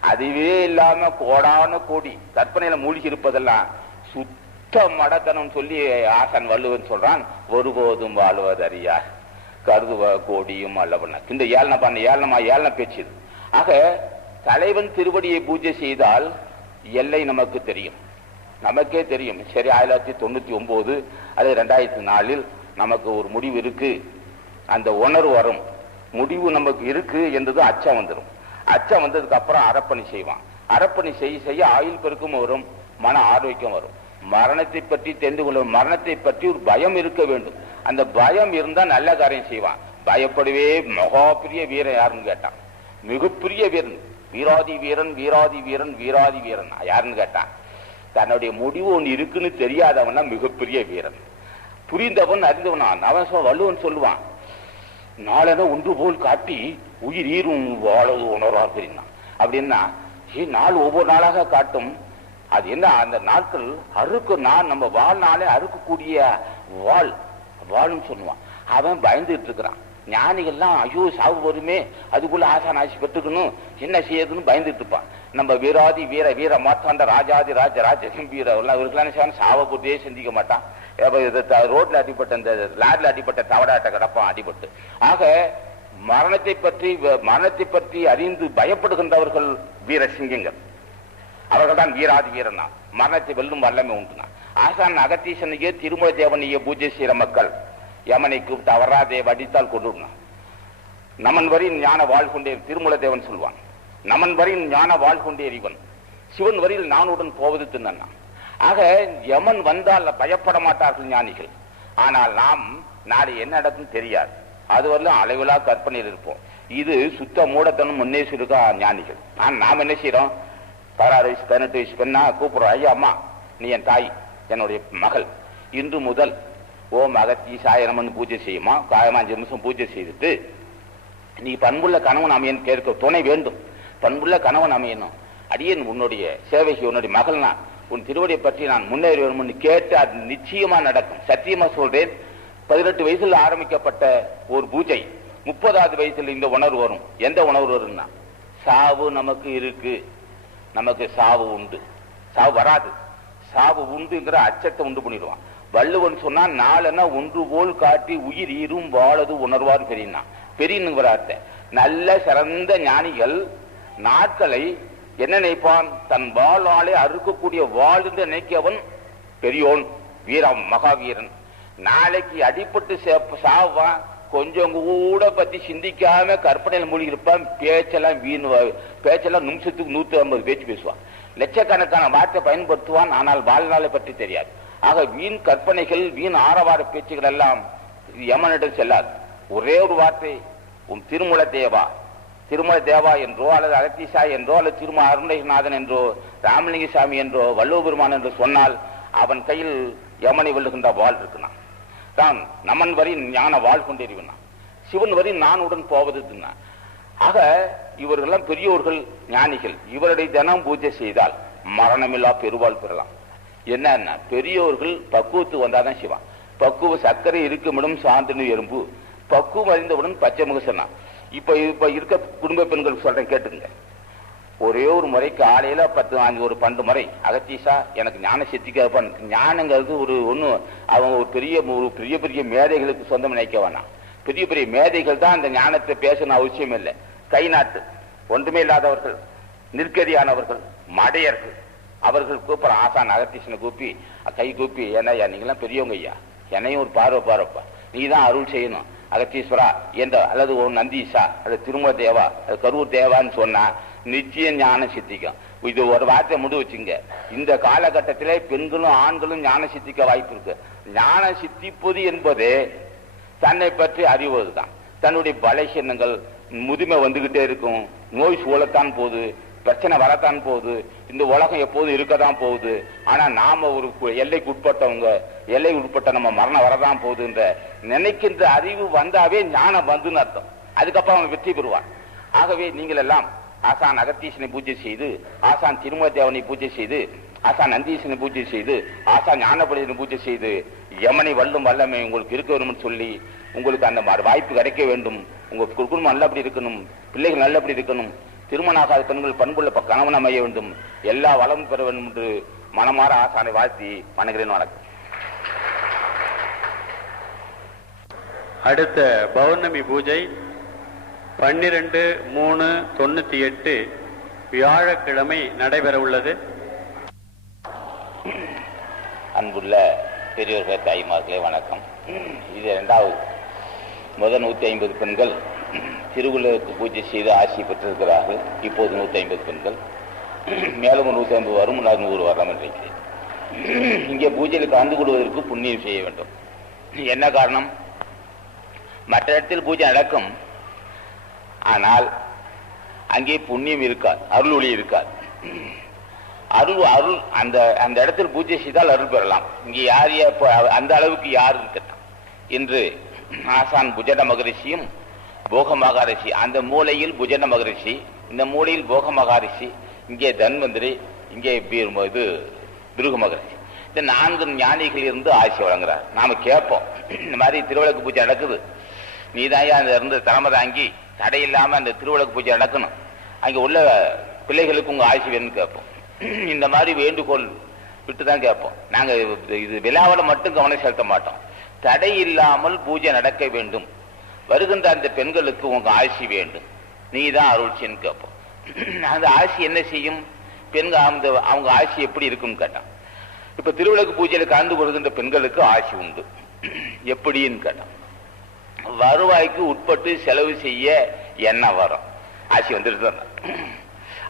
அதுவே இல்லாம கோடான கோடி கற்பனையில மூழ்கி இருப்பதெல்லாம் சுத்த மடத்தனம் சொல்லி ஆசான் வள்ளுவன் சொல்றான், ஒருபோதும் வாழ்வதறியார் கருதுவ கோடியும் அல்லவன. இந்த ஏழனை பண்ண ஏழனை பேச்சு. ஆக தலைவன் திருவடியை பூஜை செய்தால் எல்லை நமக்கு தெரியும், நமக்கே தெரியும். சரி, 1999 அது 2004 நமக்கு ஒரு முடிவு இருக்கு, அந்த உணர்வு வரும். முடிவு நமக்கு இருக்கு என்றது அச்சம் வந்துடும். அச்சம் வந்ததுக்கு அப்புறம் அறப்பணி செய்வான். அறப்பணி செய்ய ஆயுள் பெருக்கும் வரும், மன ஆரோக்கியம் வரும். மரணத்தை பற்றி தெரிந்து கொள்ள, மரணத்தை பற்றி ஒரு பயம் இருக்க வேண்டும். அந்த பயம் இருந்தா நல்ல காரியம் செய்வான். பயப்படவே மகாபிரிய வீரன் யாருன்னு கேட்டான். மிகப்பெரிய வீரன், வீராதி வீரன் வீராதி வீரன் வீராதி வீரன் யாருன்னு கேட்டான். தன்னுடைய முடிவு ஒன்று இருக்குன்னு தெரியாதவன் மிகப்பெரிய வீரன். புரிந்தவன் அறிந்தவன் அவன் வள்ளுவன் சொல்லுவான், நாளென ஒன்று போல் காட்டி உயிர் ஈரும் வாழது உணர்வார் பெரியனா. அப்படின்னா நாள் ஒவ்வொரு நாளாக காட்டும். அது என்ன, அந்த நாட்கள் அறுக்கு நான் நம்ம வாழ்நாளே அறுக்கக்கூடிய வாழும் சொல்லுவான். அவன் பயந்துட்டு இருக்கிறான். ஞானிகள்லாம் ஐயோ சாவு வருமே, அதுக்குள்ள ஆசான் ஆசி பெற்றுக்கணும், என்ன செய்யறதுன்னு பயந்துட்டு இருப்பான். நம்ம வீராதி வீர வீர மாத்தாண்ட ராஜாதி ராஜ ராஜ வீர இவருக்கெல்லாம் சாவை போட்டே சிந்திக்க மாட்டான். ரோட்ல அடிப்பட்ட, இந்த லாரில அடிப்பட்ட தவடாட்ட கிடப்பான் அடிபட்டு. ஆக மரணத்தை பற்றி அறிந்து பயப்படுகின்றவர்கள் வீர சிங்கங்கள், அவர்கள் தான் வீராதி வீரனா. மரணத்தை வெல்லும் வல்லமை உண்டுனா. ஆசான் அகத்தீசனையே திருமல தேவனையே பூஜை செய்யற மக்கள் யமனை கூப்பிட்டு அவராதே வடித்தால் கொண்டு நமன் வரின் ஞான வாழ்கொண்டே திருமல தேவன் சொல்வான். நமன் வரின் ஞான வாழ்கொண்டே இவன் சிவன் வரியில் நானுடன் போவது தின்னா. ஆக யமன் வந்தால் பயப்பட மாட்டார்கள் ஞானிகள். ஆனால் நாம் நாளை என்ன நடக்கும் தெரியாது, அதுவரையிலும் அளவிலா கற்பனையில் இருப்போம். இது சுத்த மூடத்தனம் முன்னேசி இருக்கா ஞானிகள். நாம் என்ன செய்யறோம், 16 வயசு 18 வயசு பெண்ணா கூப்பிடுறோம், ஐயா அம்மா நீ என் தாய், என்னுடைய மகள், இன்று முதல் ஓம் அகத்தீசாய நமன் பூஜை செய்யுமா, காயமா 5 நிமிஷம் பூஜை செய்துட்டு நீ பண்புள்ள கணவன் அமையன்னு கேட்க துணை வேண்டும். பண்புள்ள கணவன் அமையணும், அடியேன் உன்னுடைய சேவைக்கு உன்னுடைய மகள், நான் உன் திருவடியை பற்றி நான் முன்னேறி வேணும்னு கேட்டு அது நிச்சயமா நடக்கும். சத்தியமா சொல்றேன். 18 வயசுல ஆரம்பிக்கப்பட்ட ஒரு பூஜை 30வது வயசுல இந்த உணர்வு வரும். எந்த உணர்வு வரும்னா, சாவு நமக்கு இருக்கு, நமக்கு சாவு உண்டு, சாவு வராது, சாவு உண்டுங்கிற அச்சத்தை உண்டு பண்ணிடுவான். வள்ளுவன் சொன்னா நாளென்னா ஒன்று போல் காட்டி உயிர் ஈரும் வாழது உணர்வார் பெரியனா. பெரியனுங்கிற அர்த்தம். நல்ல சிறந்த ஞானிகள் நாட்களை என்ன நினைப்பான், தன் வாழ்நாளே அறுக்கக்கூடிய வாழ் என்று நினைக்கவன் பெரியோன், வீரம், மகாவீரன். நாளைக்கு அடிப்பட்டு சாவான், கொஞ்சம் கூட பத்தி சிந்திக்காம கற்பனையில் மூழ்கி இருப்பான். பேச்செல்லாம் பேச்செல்லாம் நிமிஷத்துக்கு 150 பேச்சு பேசுவான். லட்சக்கணக்கான வார்த்தை பயன்படுத்துவான், ஆனால் வாழ்நாளை பற்றி தெரியாது. ஆக வீண் கற்பனைகள், வீண் ஆரவார பேச்சுகள் எல்லாம் யமனிடம் செல்லாது. ஒரே ஒரு வார்த்தை, உன் திருமல தேவா, திருமல தேவா என்றோ அல்லது அகத்தீசா என்றோ அல்லது திருமல அருணகிரிநாதன் என்றோ ராமலிங்க சாமி என்றோ வள்ளுவ பெருமான் என்று சொன்னால் அவன் கையில் யமனை வெல்லுகின்ற வாழ் இருக்குனான். தான் நமன் வரி ஞான வாழ் கொண்டிருவினான், சிவன் வரி நான் உடன் போவது. ஆக இவர்களெல்லாம் பெரியோர்கள், ஞானிகள். இவருடைய தினம் பூஜை செய்தால் மரணமில்லா பெருவாள் பெறலாம். என்ன பெரியோர்கள் பக்குவத்து வந்தாதான் சிவன். பக்குவ சர்க்கரை இருக்குமிடம் சாந்தனு எறும்பு, பக்குவம் அறிந்தவுடன் பச்சை முகசனா. இப்ப இருக்க குடும்ப பெண்கள் சொல்றேன் கேட்டுங்க. ஒரே ஒரு முறை காலையில 10 முறை அகத்தீசா எனக்கு ஞான சித்திக்க. ஞானங்கிறது ஒண்ணு அவங்க ஒரு பெரிய பெரிய மேதைகளுக்கு சொந்தம் நினைக்க வேணாம். பெரிய பெரிய மேதைகள் தான் அந்த ஞானத்தை பேசணும் அவசியம் இல்லை. கை நாட்டு ஒன்றுமே இல்லாதவர்கள், நிற்கதியானவர்கள், மடையர்கள், அவர்கள் கூப்பிட ஆசான் அகத்தீசனை கூப்பி கை கூப்பி, ஏன்னா நீங்களாம் பெரியவங்க ஐயா, என்னையும் ஒரு பார்வைப்பா, நீ தான் அருள் செய்யணும் அகத்தீஸ்வரா என்ற, அல்லது ஒரு நந்தீசா அல்லது திருமல தேவா அல்லது கரூர் தேவான்னு சொன்னா நிச்சயம் ஞானம் சித்திக்கும். இது ஒரு வார்த்தை முடி வச்சுங்க. இந்த காலகட்டத்திலே பெண்களும் ஆண்களும் ஞானம் சித்திக்க வாய்ப்பு இருக்கு. ஞானம் சித்திப்பது என்பது தன்னை பற்றி அறிவதுதான். தன்னுடைய பலகீனங்கள், முதுமை வந்துகிட்டே இருக்கும், நோய் சூழத்தான் போகுது, பிரச்சனை வரத்தான் போகுது, இந்த உலகம் எப்போதும் இருக்கதான் போகுது. ஆனா நாம ஒரு எல்லைக்கு உட்பட்டவங்க, எல்லை உட்பட்ட நம்ம மரணம் வரதான் போகுதுன்ற நினைக்கின்ற அறிவு வந்தாவே ஞானம் வந்துன்னு அர்த்தம். அதுக்கப்புறம் அவன் வெற்றி பெறுவான். ஆகவே நீங்கள் எல்லாம் ஆசான் அகத்தீசனை பூஜை செய்து, ஆசான் திருமல தேவனை பூஜை செய்து, ஆசான் நந்தீசனை பூஜை செய்து, ஆசான் ஞானபலிதனை பூஜை செய்து, யமனை வல்லும் வல்லமை உங்களுக்கு இருக்க வேணும்னு சொல்லி, உங்களுக்கு அந்த வாய்ப்பு கிடைக்க வேண்டும், உங்க குடும்பம் நல்லபடி இருக்கணும், பிள்ளைகள் நல்லபடி இருக்கணும், திருமணாகாத பெண்கள் பண்புள்ள கணவன் அமைய வேண்டும், எல்லா வளமும் பெற வேண்டும் என்று மனமாற ஆசானை வாழ்த்தி வணங்குகிறேன். வணக்கம். அடுத்த பௌர்ணமி பூஜை 12/3/98 வியாழக்கிழமை நடைபெற உள்ளது. அன்புள்ள பெரியோர்களே, தாய்மார்களே, வணக்கம். இது இரண்டாவது. முதல் 150 பெண்கள் திருவுலகுக்கு பூஜை செய்து ஆசி பெற்றிருக்கிறார்கள். இப்போது 150 பெண்கள், மேலும் 150 வரும், 100 வரலாம் என்றிருக்கிறேன். இங்கே பூஜையில் கலந்து கொள்வதற்கு புண்ணியம் செய்ய வேண்டும். என்ன காரணம்? மற்ற இடத்தில் பூஜை நடக்கும், ஆனால் அங்கே புண்ணியம் இருக்காது, அருள் ஒளி இருக்காது. அருள் அந்த இடத்தில் பூஜை செய்தால் அருள் பெறலாம். இங்கே யார் அந்த அளவுக்கு யார் இருக்கட்டும். இன்று ஆசான் புஜட மகரிஷியும் போக மகாரிஷி, அந்த மூலையில் புஜட மகரிஷி, இந்த மூலையில் போக மகாரிஷி, இங்கே தன்வந்திரி, இங்கே பிருகு மகரிஷி, இந்த 4 ஞானிகள் இருந்து ஆசி வழங்குறார். நாம கேட்போம், இந்த மாதிரி திருவிளக்கு பூஜை நடக்குது, நீதாயா அந்த இருந்து தலைமை தாங்கி தடையில்லாம அந்த திருவிளக்கு பூஜை நடக்கணும், அங்கே உள்ள பிள்ளைகளுக்கு உங்க ஆசி வேணும்னு கேட்போம். இந்த மாதிரி வேண்டுகோள் விட்டுதான் கேட்போம். நாங்க இது விழாவில் மட்டும் கவனம் செலுத்த மாட்டோம். தடை இல்லாமல் பூஜை நடக்க வேண்டும், வருகின்ற அந்த பெண்களுக்கு உங்க ஆசி வேண்டும், நீ தான் அருள்ச்சின்னு கேட்போம். அந்த ஆசி என்ன செய்யும்? பெண்கள் அவங்க ஆசி எப்படி இருக்குன்னு கேட்டான். இப்ப திருவிளக்கு பூஜையில கலந்து கொள்கின்ற பெண்களுக்கு ஆசி உண்டு. எப்படின்னு கேட்டான். வருவாய்க்கு உட்பட்டு செலவு செய்ய என்ன வரும், ஆசி வந்துட்டு.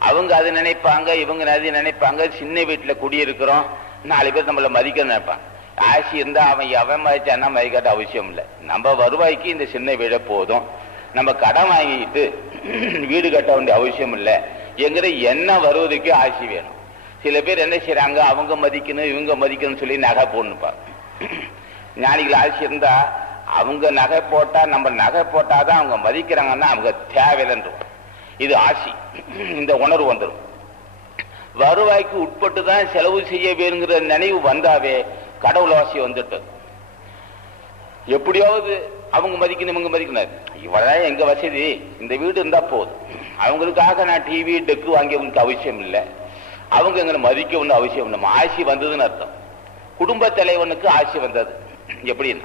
அவங்க அதை நினைப்பாங்க, இவங்க அதை நினைப்பாங்க. சின்ன வீட்டுல குடியிருக்கிறோம், 4 பேர் நம்மள மதிக்க நினைப்பாங்க. ஆசி இருந்தா அவன் மதிச்சான்னா மதிக்காட்ட அவசியம் இல்லை. நம்ம வருவாய்க்கு இந்த சின்ன வீட போதும், நம்ம கடன் வாங்கிட்டு வீடு கட்ட வேண்டிய அவசியம் இல்லை என்கிற என்ன வருவதுக்கு ஆசி வேணும். சில பேர் என்ன செய்யறாங்க, அவங்க மதிக்கணும் இவங்க மதிக்கணும்னு சொல்லி நகை போடணுப்பாங்க. ஞானிகள் ஆசி இருந்தா அவங்க நகை போட்டா, நம்ம நகை போட்டாதான் அவங்க மதிக்கிறாங்கன்னா அவங்க தேவையில்லைன்றோம். இது ஆசி. இந்த உணர்வு வந்துடும். வருவாய்க்கு உட்பட்டு தான் செலவு செய்ய வேணுங்கிற நினைவு வந்தாவே கடவுள் ஆசி வந்துட்டு. எப்படியாவது அவங்க மதிக்கணும் இவங்க மதிக்கணும், இவ்வளவுதான் எங்க வசதி, இந்த வீடு இருந்தா போதும், அவங்களுக்காக நான் டிவி டெக்கு வாங்கியவங்களுக்கு அவசியம் இல்லை, அவங்க எங்களை மதிக்கணும்னு அவசியம் இல்லை. ஆசி வந்ததுன்னு அர்த்தம். குடும்ப தலைவனுக்கு ஆசி வந்தது. எப்படின்னு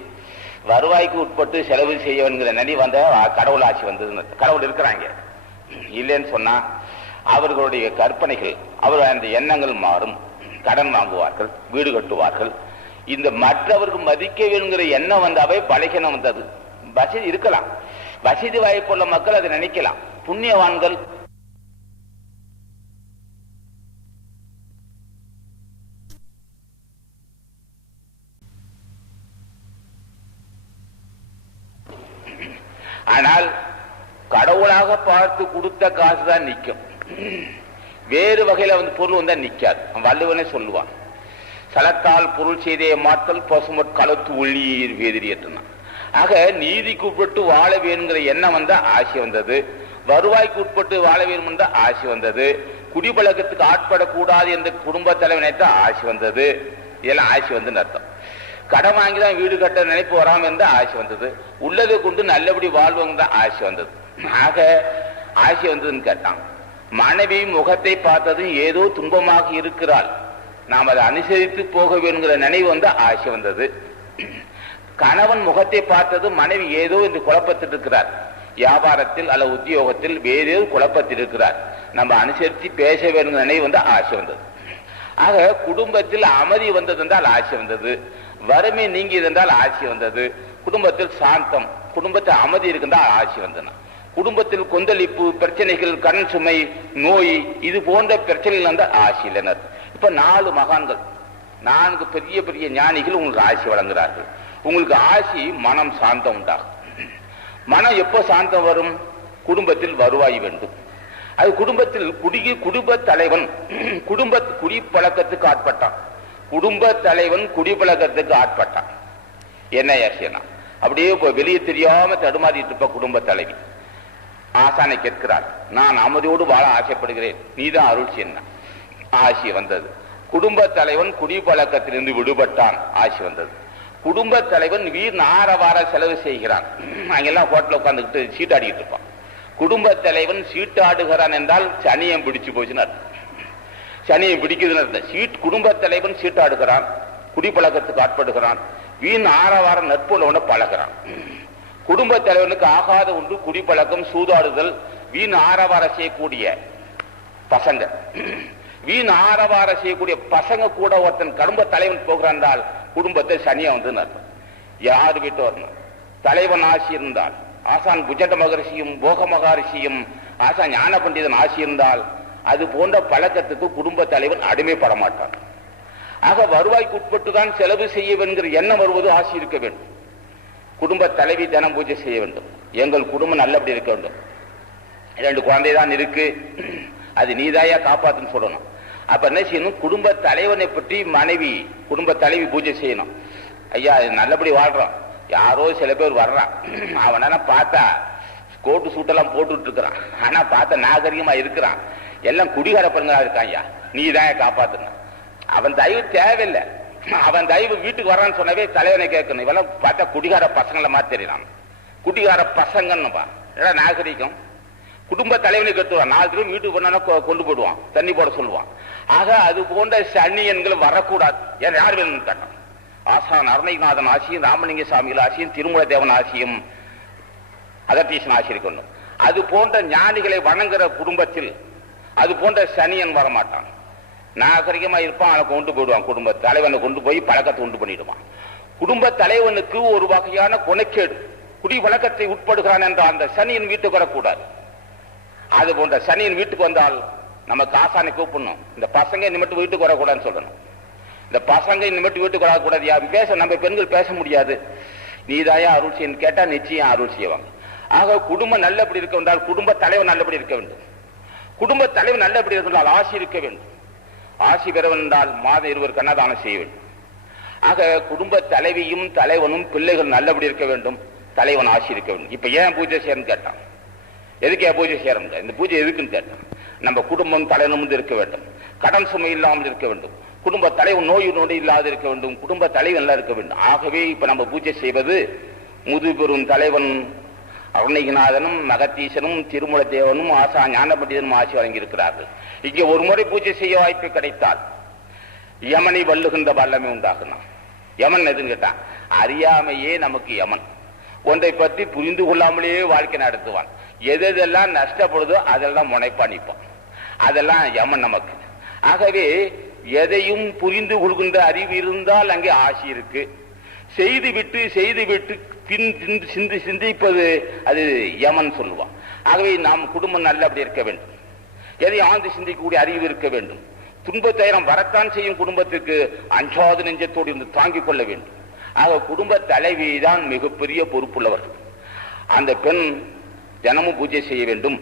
வருவாய்க்கு உட்பட்டு செலவு செய்யவன்கிற நினைவு வந்த கடவுள் ஆசி வந்ததுன்னு அர்த்தம். கடவுள் இருக்கிறாங்க இல்லைன்னு சொன்னா அவர்களுடைய கற்பனைகள், அவர்கள் அந்த எண்ணங்கள் மாறும். கடன் வாங்குவார்கள், வீடு கட்டுவார்கள். இந்த மற்றவருக்கு மதிக்க வேணுங்கிற எண்ணம் வந்தாவே பலகீனம் வந்தது. வசதி இருக்கலாம், வசதி வாய்ப்புள்ள மக்கள் அதை நினைக்கலாம். புண்ணியவான்கள் ஆனால் கடவுளாக பார்த்து கொடுத்த காசு தான் நிற்கும். வேறு வகையில பொருள் வந்தா நிக்காது. வள்ளுவனே சொல்லுவான், சலத்தால் பொருள் செய்தே மாற்றல் பசுமற் களத்து உள்ளீர் வேதிரியற்றுனா. ஆக நீதிக்கு உட்பட்டு வாழ வேணுங்கிற எண்ணம் வந்தா ஆசை வந்தது, வருவாய்க்கு உட்பட்டு வாழ வேணும் என்ற ஆசை வந்தது, குடிப்பழக்கத்துக்கு ஆட்படக்கூடாது என்ற குடும்ப தலைவனைத்த ஆசை வந்தது. இதெல்லாம் ஆசை வந்து அர்த்தம். கடன் வாங்கிதான் வீடு கட்ட நினைப்பு வராம இருந்த ஆசை வந்தது, உள்ளதை கொண்டு நல்லபடி வாழ்வங்க தான் ஆசை வந்தது. ஆக ஆசை வந்ததுன்னு கேட்டான். மனைவி முகத்தை பார்த்ததும் ஏதோ துன்பமாக இருக்கிறாள், நாம் அதை அனுசரித்து போக வேணுங்கிற நினைவு வந்து ஆசை வந்தது. கணவன் முகத்தை பார்த்தது மனைவி ஏதோ என்று குழப்பத்தில் இருக்கிறார், வியாபாரத்தில் அல்ல உத்தியோகத்தில் வேறு குழப்பத்தில் இருக்கிறார், நம்ம அனுசரித்து பேச வேணுங்கிற நினைவு வந்து ஆசை வந்தது. ஆக குடும்பத்தில் அமைதி வந்தது என்றால் ஆசை வந்தது, வறுமை நீங்கி இருந்தால் ஆசை வந்தது, குடும்பத்தில் சாந்தம், குடும்பத்தில் அமைதி இருக்கின்றால் ஆசை வந்தன. குடும்பத்தில் கொந்தளிப்பு, பிரச்சனைகள், கடன் சுமை, நோய், இது போன்ற பிரச்சனைகள் வந்தால் ஆசை இல்லைனர். இப்ப 4 மகான்கள், 4 பெரிய பெரிய ஞானிகள் உங்களுக்கு ஆசி வழங்குகிறார்கள். உங்களுக்கு ஆசி மனம் சாந்தம் உண்டாகும். மனம் எப்போ சாந்தம் வரும்? குடும்பத்தில் வருவாய் வேண்டும். அது குடும்பத்தில் குடும்ப தலைவன் குடிப்பழக்கத்துக்கு ஆட்பட்டான், குடும்ப தலைவன் குடிப்பழக்கத்துக்கு ஆட்பட்டான். என்ன ஆசைனா அப்படியே வெளியே தெரியாம தடுமாறிட்டு இருப்ப குடும்ப தலைவி ஆசானை கேட்கிறார், நான் அமைதியோடு வாழ ஆசைப்படுகிறேன், நீதான் அருள் செய்ய. ஆசி வந்தது. குடும்ப தலைவன் குடிப்பழக்கத்திலிருந்து விடுபட்டான், ஆசி வந்தது. குடும்ப தலைவன் வீண் ஆரவார செலவு செய்கிறான், அங்கெல்லாம் ஹோட்டல உட்காந்துக்கிட்டு சீட்டாடிக்கிட்டு இருப்பான். குடும்ப தலைவன் சீட்டாடுகிறான் என்றால் சனியம் பிடிச்சு போச்சுன்னு அர்த்தம். சனியம் பிடிக்குதுன்னு அர்த்தம். குடும்ப தலைவன் சீட்டாடுகிறான், குடிப்பழக்கத்துக்கு ஆட்படுகிறான், வீண் ஆரவார நட்புள்ளவன பழகிறான். குடும்ப தலைவனுக்கு ஆகாத ஒன்று குடிப்பழக்கம், சூதாடுதல், வீண் ஆரவார செய்யக்கூடிய பசங்க. வீண் ஆரவார செய்யக்கூடிய பசங்க கூட ஒருத்தன் குடும்ப தலைவன் போகிறான் என்றால் குடும்பத்தை சனியா வந்து அர்த்தம். யார் வீட்டு வரணும்? தலைவன் ஆசி இருந்தால், ஆசான் புஜண்ட மகரிஷியும் போக மகரிஷியும் ஆசான் ஞான பண்டிதன் ஆசி இருந்தால் அது போன்ற பழக்கத்துக்கு குடும்ப தலைவன் அடிமைப்பட மாட்டான். ஆக வருவாய்க்கு உட்பட்டு தான் செலவு செய்ய வேண்டிய எண்ணம் வருவது ஆசி இருக்க வேண்டும். குடும்ப தலைவி தினம் பூஜை செய்ய வேண்டும். எங்கள் குடும்பம் நல்லபடி இருக்க வேண்டும். 2 குழந்தை தான் இருக்கு, அது நீதாயா காப்பாத்துன்னு சொல்லணும். அப்ப என்ன செய்யணும்? குடும்ப தலைவனை பற்றி மனைவி குடும்ப தலைவி பூஜை செய்யணும். ஐயா நல்லபடி வாழ்றான், யாரோ சில பேர் வர்றான், அவன பார்த்தா கோட்டு சூட்டெல்லாம் போட்டுட்டு இருக்கிறான், ஆனா பார்த்தா நாகரிகமா இருக்கிறான், எல்லாம் குடிகார பெண்களா இருக்கான், ஐயா நீதான் காப்பாத்துன. அவன் தயவு தேவையில்லை, அவன் தயவு வீட்டுக்கு வர்றான்னு சொன்னவே தலைவனை கேட்கணும். இவெல்லாம் பார்த்தா குடிகார பசங்களை மாதிரி தெரியலாம், குடிகார பசங்கன்னுப்பா. நாகரிகம். குடும்ப தலைவனை கட்டுவான், 4 பேரும் வீட்டுக்கு போனா கொண்டு போடுவான், தண்ணி போட சொல்லுவான். ஆக அது போன்ற சன்னியன்கள் வரக்கூடாது. ஏன் யார் வேணும் கேட்டான்? ஆசான் அருணைநாதன் ஆசியும், ராமலிங்க சாமிகள் ஆசியும், திருமூல தேவன் ஆசியும், அகத்தீசன் ஆசி இருக்கணும். அது போன்ற ஞானிகளை வணங்குற குடும்பத்தில் அது போன்ற சனியன் வரமாட்டான். நாகரிகமா இருப்பான், அவனை கொண்டு போயிடுவான். குடும்ப தலைவனை கொண்டு போய் பழக்கத்தை உண்டு பண்ணிடுவான். குடும்ப தலைவனுக்கு ஒரு வகையான குணக்கேடு, குடி வழக்கத்தை உட்படுகிறான் என்ற அந்த சனியின் வீட்டுக்கு வரக்கூடாது. அது போன்ற சனியின் வீட்டுக்கு வந்தால் நமக்கு ஆசானை கூப்பிடணும், இந்த பசங்க இனிமேட்டு வீட்டுக்கு வரக்கூடாதுன்னு சொல்லணும். இந்த பசங்க இனிமேட்டு வீட்டுக்கு வரக்கூடாது. யாரும் பேச நம்ம பெண்கள் பேச முடியாது, நீதாயா அருள் செய்யன்னு கேட்டா நிச்சயம் அருள் செய்வாங்க. ஆக குடும்பம் நல்லபடி இருக்க வேண்டால் குடும்ப தலைவன் நல்லபடி இருக்க வேண்டும். குடும்ப தலைவன் நல்லபடி இருந்தால் ஆசி இருக்க வேண்டும். ஆசி பெற வேண்டால் மாத 20 கண்ணதானம் செய்ய வேண்டும். ஆக குடும்ப தலைவியும் தலைவனும் பிள்ளைகள் நல்லபடி இருக்க வேண்டும், தலைவன் ஆசி இருக்க வேண்டும். இப்ப ஏன் பூஜை செய்யணும்னு கேட்டான். எதுக்கு பூஜை செய்யறோம்? இந்த பூஜை எதுக்குன்னு கேட்டான். நம்ம குடும்பம் தலைவனும் இருக்க வேண்டும், கடன் சுமை இல்லாமல் இருக்க வேண்டும், குடும்ப தலைவன் நோய் நொடி இல்லாது இருக்க வேண்டும், குடும்ப தலைவன் எல்லாம் இருக்க வேண்டும். ஆகவே இப்ப நம்ம பூஜை செய்வது முதுபெரும் தலைவன் அருணகிநாதனும் மகத்தீசனும் திருமூல தேவனும் ஆசா ஞான பண்டிதனும் ஆசி வழங்கி இருக்கிறார்கள். இங்கே ஒரு முறை பூஜை செய்ய வாய்ப்பு கிடைத்தால் யமனை வல்லுகின்ற வல்லமை உண்டாகணும். யமன் எதுன்னு கேட்டான், அறியாமையே நமக்கு யமன். ஒன்றை பற்றி புரிந்து கொள்ளாமலேயே வாழ்க்கை நடத்துவான். எதெல்லாம் நஷ்டப்படுதோ அதெல்லாம் முனைப்பானிப்பான். அதெல்லாம் யமன் நமக்கு. ஆகவே எதையும் புரிந்து கொள்கின்ற அறிவு இருந்தால் அங்கே ஆசி இருக்கு. செய்துவிட்டு சிந்திப்பது அது யமன் சொல்லுவான். ஆகவே நாம் குடும்பம் நல்லபடி இருக்க வேண்டும், எதை ஆழ்ந்து சிந்திக்கக்கூடிய அறிவு இருக்க வேண்டும். துன்பத்தைரம் வரத்தான் செய்யும் குடும்பத்திற்கு அஞ்சாவது நெஞ்சத்தோடு இருந்து தாங்கிக் கொள்ள வேண்டும். ஆக குடும்ப தலைவி தான் மிகப்பெரிய பொறுப்புள்ளவர்கள். அந்த பெண் தினமும் பூஜை செய்ய வேண்டும்.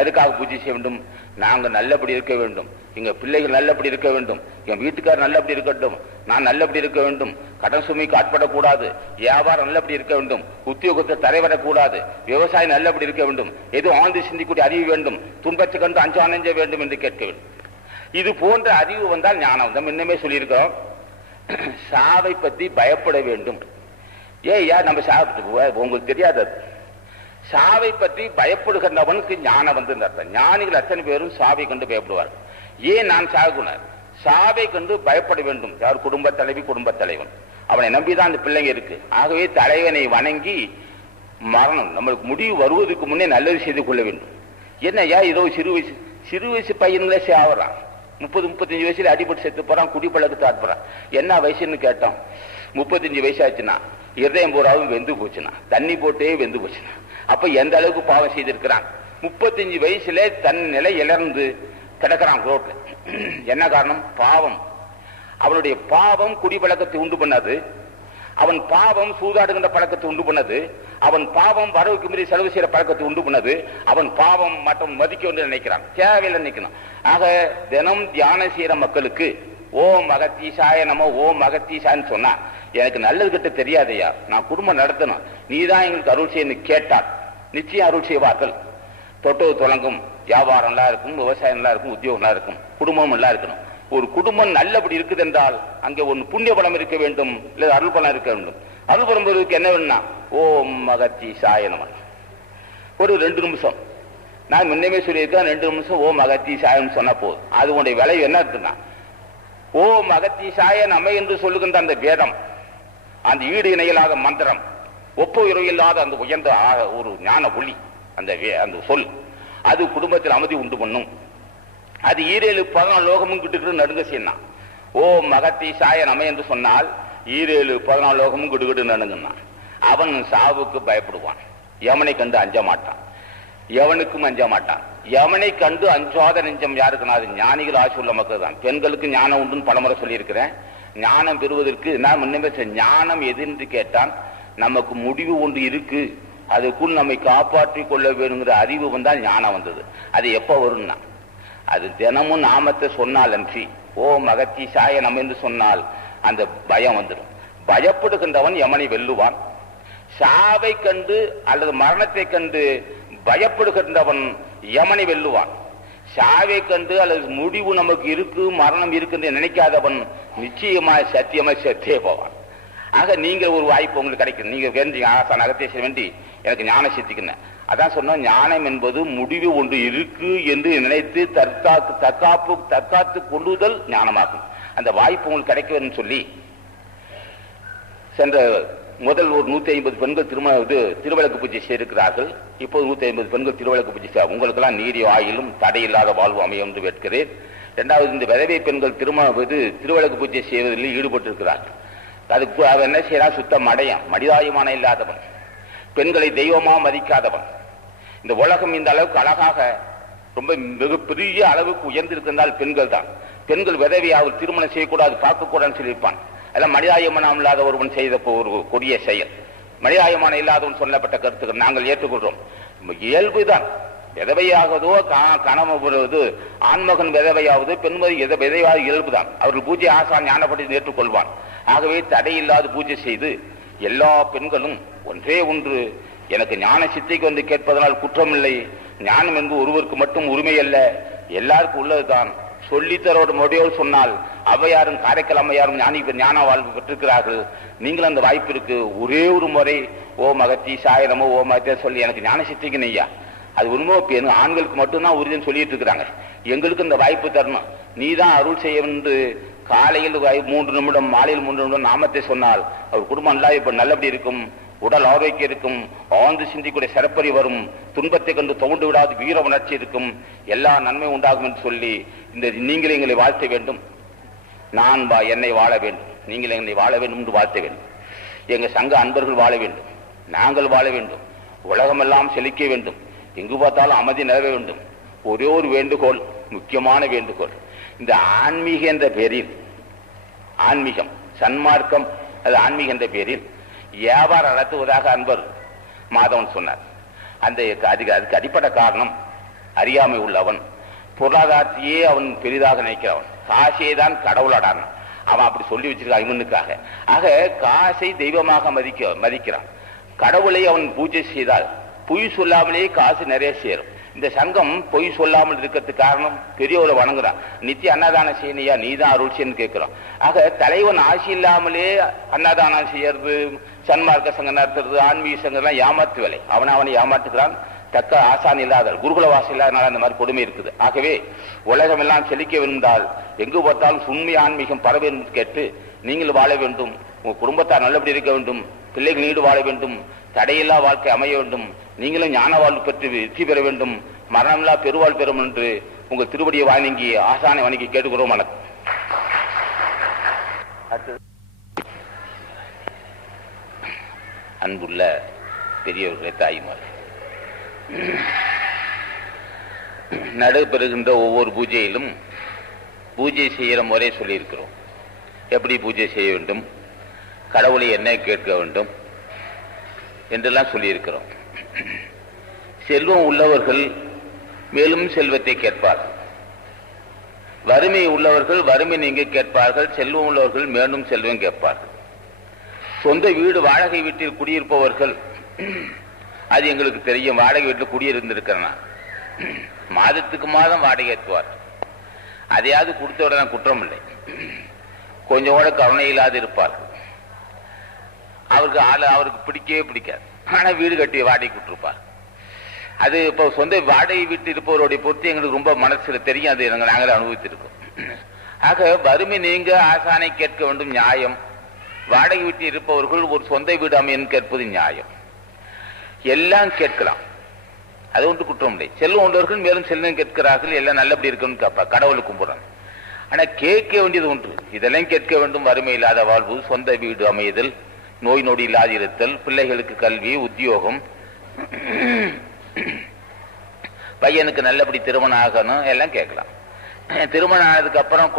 எதுக்காக பூஜை செய்ய வேண்டும்? நாங்கள் நல்லபடி இருக்க வேண்டும், எங்க பிள்ளைகள் நல்லபடி இருக்க வேண்டும், என் வீட்டுக்கார் நல்லபடி இருக்கட்டும், நான் நல்லபடி இருக்க வேண்டும், கடன் சுமைக்கு ஆட்படக்கூடாது, வியாபாரம் நல்லபடி இருக்க வேண்டும், உத்தியோகத்தை தரைவரக்கூடாது, விவசாயம் நல்லபடி இருக்க வேண்டும், எதுவும் ஆழ்ந்து சிந்திக்கூடிய அறிவு வேண்டும், துன்பத்தை கண்டு அஞ்ச வேண்டும் என்று கேட்க வேண்டும். இது போன்ற அறிவு வந்தால் ஞானம். நம்ம இன்னமே சொல்லியிருக்கிறோம், சாவை பற்றி பயப்பட வேண்டும். ஏய்யா நம்ம உங்களுக்கு தெரியாதது, சாவை பற்றி பயப்படுகின்றவனுக்கு ஞானம் வந்து அர்த்தம். ஞானிகள் அத்தனை பேரும் சாவை கண்டு பயப்படுவார்கள். ஏன் நான் சாகுனார்? சாவை கண்டு பயப்பட வேண்டும். யார்? குடும்ப தலைவி, குடும்ப தலைவன், அவனை நம்பிதான் அந்த பிள்ளைங்க இருக்கு. ஆகவே தலைவனை வணங்கி மரணம் நம்மளுக்கு முடிவு வருவதற்கு முன்னே நல்லது செய்து கொள்ள வேண்டும். என்னையா இதோ சிறு வயசு பையன்களே சாவறான், 30-35 வயசுல அடிபட்டு செத்து போறான், குடிப்பழக்கத்தை ஆட்பறான். என்ன வயசுன்னு கேட்டோம். 35 வயசாச்சுன்னா இருதயம் பூராவும் வெந்து போச்சுன்னா, தண்ணி போட்டே வெந்து போச்சுன்னா, அப்ப எந்த அளவுக்கு பாவம் செய்திருக்கிறான்? 35 வயசுல தன் நிலை இழந்து கிடக்கிறான் ரோட்ல. என்ன காரணம்? பாவம். அவனுடைய பாவம் குடிப்பழக்கத்தை உண்டு பண்ணது, அவன் பாவம் சூதாடுகின்ற பழக்கத்தை உண்டு பண்ணது, அவன் பாவம் வரவுக்கு மீறி செலவு செய்யற பழக்கத்தை உண்டு பண்ணது, அவன் பாவம் மற்றும் மதிக்க வேண்டும் நினைக்கிறான், தேவையில்லை நினைக்கணும். ஆக தினம் தியானம் செய்யற மக்களுக்கு ஓம் அகத்தீசாய நமோ ஓம் அகத்தீசான்னு சொன்னா, எனக்கு நல்லது கிட்ட தெரியாதையா, நான் குடும்பம் நடத்தணும், நீதான் எங்களுக்கு அருள் செய்யணும் கேட்டால் நிச்சயம் அருள் செய்வார்கள். தொட்டது தொடங்கும், வியாபாரம் எல்லாம் இருக்கும், விவசாயம் எல்லாம் இருக்கும், உத்தியோகம் எல்லாம் இருக்கும், குடும்பம் எல்லாம் இருக்கணும். ஒரு குடும்பம் நல்லபடி இருக்குது என்றால் அங்கே ஒன்று புண்ணிய பலம் இருக்க வேண்டும், இல்லை அருள் பலம் இருக்க வேண்டும். அருள் பலம் பெறுவதற்கு என்ன வேணும்னா ஓம் அகத்தீசாய நம. ஒரு 2 நிமிஷம் நான் முன்னமே சொல்லியிருக்கேன், 2 நிமிஷம் ஓம் அகத்தீசாயம் சொன்ன போதும். அது உடைய விளைவு என்ன இருக்குன்னா, ஓம் அகத்தீசாய நம என்று சொல்லுகின்ற அந்த வேதம், அந்த ஈடு இணையில்லாத மந்திரம், ஒப்புயில்லாத அந்த உயர்ந்த ஒரு ஞான ஒளி, அந்த சொல், அது குடும்பத்தில் அமைதி உண்டு பண்ணும். அது 7-14 லோகமும் கிட்டுக்கிட்டு நடுங்க செய்யணும். ஓம் அகத்தீசாய நம என்று சொன்னால் 7-14 லோகமும் கிட்டுக்கிட்டு நடுங்கன்னா அவன் சாவுக்கு பயப்படுவான். யமனை கண்டு அஞ்ச மாட்டான், எவனுக்கும் அஞ்ச மாட்டான். யமனை கண்டு அஞ்சாத நெஞ்சம் யாருக்குன்னா அது ஞானிகள் ஆசை உள்ள மக்கள் தான். பெண்களுக்கு ஞானம் உண்டுன்னு பலமுறை சொல்லியிருக்கிறேன். ஞானம் பெறுவதற்கு நான் முன்னமே ஞானம் எதுன்னு கேட்டான், நமக்கு முடிவு ஒன்று இருக்கு, அதுக்குள் நம்மை காப்பாற்றி கொள்ள வேணுங்கிற அறிவு வந்தால் ஞானம் வந்தது. அது எப்போ வரும்னா, அது தினமும் நாமத்தை சொன்னால் அன்றி ஓம் அகத்தீசாய நம என்று சொன்னால் அந்த பயம் வந்துடும். பயப்படுகின்றவன் யமனை வெல்லுவான். சாவை கண்டு அல்லது மரணத்தை கண்டு பயப்படுகின்றவன் யமனை வெல்லுவான். சாவை கண்டு அல்லது முடிவு நமக்கு இருக்கு, மரணம் இருக்குன்னு நினைக்காதவன் நிச்சயமாய் சத்தியமாய் செத்தே போவான். ஆக நீங்க ஒரு வாய்ப்பு உங்களுக்கு கிடைக்கும். நீங்க வேண்டி ஆசான் அகத்தீச வேண்டி எனக்கு ஞானம் சித்திக்கின, அதான் சொன்ன ஞானம் என்பது முடிவு ஒன்று இருக்கு என்று நினைத்து தற்காத்து கொண்டுதல் ஞானமாகும். அந்த வாய்ப்பு உங்களுக்கு கிடைக்க வேண்டும் சொல்லி சென்ற முதல் ஒரு 150 பெண்கள் திருவிளக்கு பூஜை செய்திருக்கிறார்கள். இப்போது 150 பெண்கள் திருவிளக்கு பூஜை செய்ய உங்களுக்கெல்லாம் நீதி ஆயிலும் தடையில்லாத வாழ்வு அமையும் என்று வேட்கிறேன். 2வது, இந்த விதவை பெண்கள் திருவிளக்கு பூஜை செய்வதில் ஈடுபட்டிருக்கிறார்கள். அதுக்கு அவன் என்ன செய்யறான்? சுத்தம் அடையான், மனிதாயமான இல்லாதவன், பெண்களை தெய்வமா மதிக்காதவன். இந்த உலகம் இந்த அளவுக்கு அழகாக ரொம்ப மிகப்பெரிய அளவுக்கு உயர்ந்திருந்தால் பெண்கள் தான். பெண்கள் விதவையாவது திருமணம் செய்யக்கூடாது, பார்க்கக்கூடாதுன்னு சொல்லியிருப்பான். அதெல்லாம் மனிதாயமானம் இல்லாத ஒருவன் செய்த ஒரு கொடிய செயல். மனிதாயமான இல்லாதவன் சொல்லப்பட்ட கருத்துக்கள் நாங்கள் ஏற்றுக்கொள்றோம். இயல்புதான். விதவையாவதோ கணவன் ஆண்மகன் விதவையாவது பெண்மதி விதவையாவது இயல்புதான். அவர்கள் பூஜை ஆசான் ஞானப்படி ஏற்றுக்கொள்வான். ஆகவே தடையில்லாத பூஜை செய்து எல்லா பெண்களும் ஒன்றே ஒன்று, எனக்கு ஞான சித்திக்கு வந்து கேட்பதனால் குற்றமில்லை, ஞானம் என்பது ஒருவருக்கு மட்டும் உரிமை அல்ல, எல்லாருக்கும் உள்ளதுதான். சொல்லித்தரோடு மொழியோடு சொன்னால் அவையாரும் காரைக்கால் அம்மையாரும் ஞான வாழ்வு பெற்றிருக்கிறார்கள். நீங்கள் அந்த வாய்ப்பு இருக்கு. ஒரே ஒரு முறை ஓம் அகத்தீசாய நமோ ஓம் அகத்தீசாய சொல்லி எனக்கு ஞான சித்திக்கணும் ஐயா, அது உண்மை ஆண்களுக்கு மட்டும்தான் உறுதின்னு சொல்லிட்டு இருக்கிறாங்க. எங்களுக்கு இந்த வாய்ப்பு தரணும், நீ தான் அருள் செய்ய என்று காலையில் 3 நிமிடம் மாலையில் 3 நிமிடம் நாமத்தை சொன்னால் அவர் குடும்பம் எல்லாம் இப்ப நல்லபடி இருக்கும், உடல் ஆரோக்கியம் இருக்கும், ஆழ்ந்து சிந்திக்கூடிய சிறப்பறி வரும், துன்பத்தை கண்டு தோண்டு விடாது வீர உணர்ச்சி இருக்கும், எல்லா நன்மை உண்டாகும் என்று சொல்லி இந்த நீங்கள் எங்களை வாழ்த்த வேண்டும். நான் என்னை வாழ வேண்டும், நீங்கள் என்னை வாழ வேண்டும் என்று வாழ்த்த வேண்டும். எங்க சங்க அன்பர்கள் வாழ வேண்டும், நாங்கள் வாழ வேண்டும், உலகமெல்லாம் செழிக்க வேண்டும், எங்கு பார்த்தாலும் அமைதி நிலவ வேண்டும். ஒரே ஒரு வேண்டுகோள், முக்கியமான வேண்டுகோள். இந்த ஆன்மீக என்ற பேரில், ஆன்மீகம் சன்மார்க்கம் அது ஆன்மீக என்ற பேரில் வியாபாரம் நடத்துவதாக அன்பர் மாதவன் சொன்னார். அதுக்கு அடிப்படை காரணம் அறியாமை உள்ளவன், பொருளாதாரத்தையே அவன் பெரிதாக நினைக்கிறவன், காசே தான் கடவுளாடான். அவன் அப்படி சொல்லி வச்சிருக்கான் இவனுக்காக. ஆக காசை தெய்வமாக மதிக்கிறான். கடவுளை அவன் பூஜை செய்தால் பொய் சொல்லாமலேயே காசு நிறைய சேரும். இந்த சங்கம் பொய் சொல்லாமல் இருக்கிறதுக்கு காரணம் பெரியவரை வணங்குறான். நித்திய அன்னதானம் செய்யணையா, நீ தான் அருள் செய்யன்னு கேட்கிறோம். ஆக தலைவன் ஆசி இல்லாமலே அன்னதானம் செய்யறது, சன்மார்க்க சங்கம் நடத்துறது, ஆன்மீக சங்கம்லாம் ஏமாத்து வேலை. அவனை ஏமாத்துக்கிறான். தக்க ஆசான் இல்லாத குருகுல வாசம் இல்லாதனால அந்த மாதிரி கொடுமை இருக்குது. ஆகவே உலகம் எல்லாம் செழிக்க விருந்தால் எங்கு பார்த்தாலும் உண்மை ஆன்மீகம் பரவ வேண்டும் கேட்டு நீங்கள் வாழ வேண்டும், உங்க குடும்பத்தார் நல்லபடி இருக்க வேண்டும், பிள்ளைகள் நீடு வாழ வேண்டும், தடையில்லா வாழ்க்கை அமைய வேண்டும், நீங்களும் ஞான வாழ்வு பெற்று வெற்றி பெற வேண்டும், மரணமில்லா பெருவாழ் பெறும் என்று உங்கள் திருவடியை வணங்கி ஆசானை வணங்கி கேட்டுக்கிறோம். வணக்கம். அன்புள்ள பெரியவர்களே, தாய்மார், நடைபெறுகின்ற ஒவ்வொரு பூஜையிலும் பூஜை செய்கிற முறை சொல்லியிருக்கிறோம். எப்படி பூஜை செய்ய வேண்டும், கடவுளை என்ன கேட்க வேண்டும் என்றெல்லாம் சொல்லியிருக்கிறோம். செல்வம் உள்ளவர்கள் மேலும் செல்வத்தை கேட்பார்கள், வறுமை உள்ளவர்கள் வறுமை நீங்க கேட்பார்கள், செல்வம் உள்ளவர்கள் மேலும் செல்வம் கேட்பார்கள். சொந்த வீடு வாடகை வீட்டில் குடியிருப்பவர்கள், அது எங்களுக்கு தெரியும், வாடகை வீட்டில் குடியிருந்திருக்கிறேன், மாதத்துக்கு மாதம் வாடகை ஏற்றுவார். அதையாவது கொடுத்த உடனே குற்றம் இல்லை. கொஞ்சம் கூட கருணை இல்லாது இருப்பார்கள். அவருக்கு பிடிக்கவே பிடிக்காது, ஆனால் வீடு கட்டி வாடகை கொடுத்துருப்பார். அது இப்போ சொந்த வாடகை வீட்டு இருப்பவருடைய பொறுத்து எங்களுக்கு ரொம்ப மனசுல தெரியும், அது நாங்களே அனுபவித்திருக்கோம். ஆக வறுமை நீங்க ஆசானை கேட்க வேண்டும் நியாயம். வாடகை வீட்டில் இருப்பவர்கள் ஒரு சொந்த வீடு அமையன்னு கேட்பது நியாயம். எல்லாம் கேட்கலாம், அது ஒன்று குற்றம் இல்லை. செல்வம் உள்ளவர்கள் மேலும் செல்வம் கேட்கிறார்கள், எல்லாம் நல்லபடி இருக்குன்னு கேட்பா, கடவுளுக்கு கும்பிடுறாங்க. ஆனா கேட்க வேண்டியது ஒன்று, இதெல்லாம் கேட்க வேண்டும். வறுமை இல்லாத வாழ்வு, சொந்த வீடு அமைதல், நோய் நொடி இல்லாது இருத்தல், பிள்ளைகளுக்கு கல்வி, உத்தியோகம், பையனுக்கு நல்லபடி திருமணம் ஆகணும், எல்லாம் கேட்கலாம். திருமணம் ஆனதுக்கு அப்புறம்